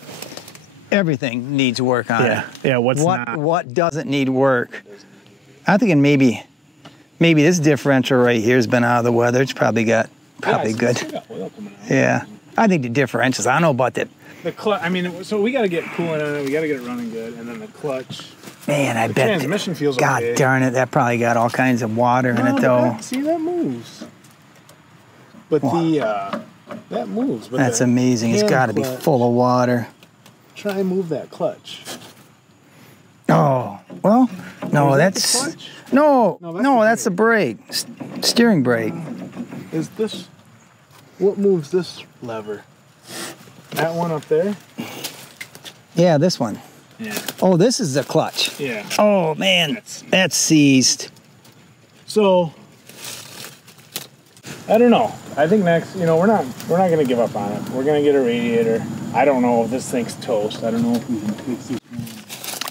everything needs work on it. Yeah. What doesn't need work? I'm thinking maybe this differential right here has been out of the weather. It's probably good. Got oil coming out. Yeah. I think the differentials, I don't know about that. The clutch, I mean, so we got to get coolant on it. We got to get it running good. And then the clutch. Man, I the bet. Transmission feels God okay. darn it, that probably got all kinds of water in it, though. See, that moves. But that moves. But That's amazing. It's got to be full of water. Try and move that clutch. Oh, well, no, that's that's... the clutch? No, that's the brake. Steering brake. Is this... What moves this lever? That one up there? Yeah, this one. Yeah. Oh, this is the clutch. Yeah. Oh, man, that's seized. So, I don't know. I think next, you know, we're not going to give up on it. We're going to get a radiator. I don't know if this thing's toast. I don't know if we can fix it.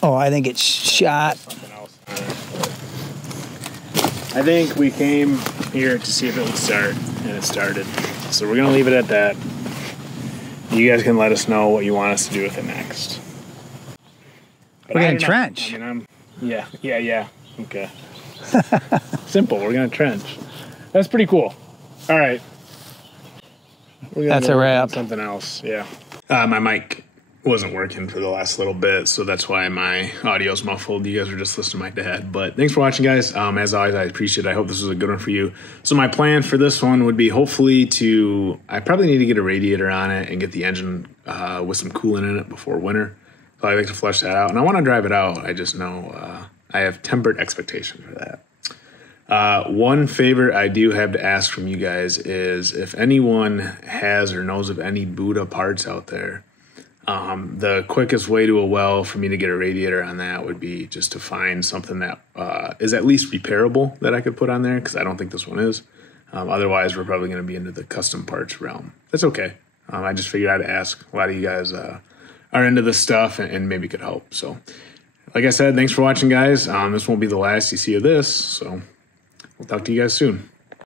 Oh, I think it's shot. Something else on it. I think we came here to see if it would start, and it started. So we're going to leave it at that. You guys can let us know what you want us to do with it next. But We're going to trench. I mean, yeah. Okay. Simple. We're going to trench. That's pretty cool. All right. That's a wrap. Something else. Yeah. My mic wasn't working for the last little bit, so that's why my audio's muffled. You guys are just listening to my dad. But thanks for watching, guys. As always, I appreciate it. I hope this was a good one for you. So my plan for this one would be hopefully I probably need to get a radiator on it and get the engine with some coolant in it before winter. So I like to flush that out. And I want to drive it out. I just know I have tempered expectation for that. One favor I do have to ask from you guys is if anyone has or knows of any BUDA parts out there, the quickest way to a well for me to get a radiator on that would be just to find something that is at least repairable that I could put on there, because I don't think this one is. Otherwise, we're probably going to be into the custom parts realm. That's okay. I just figured I'd ask. A lot of you guys are into this stuff and maybe could help. So, like I said, thanks for watching, guys. This won't be the last you see of this, so we'll talk to you guys soon.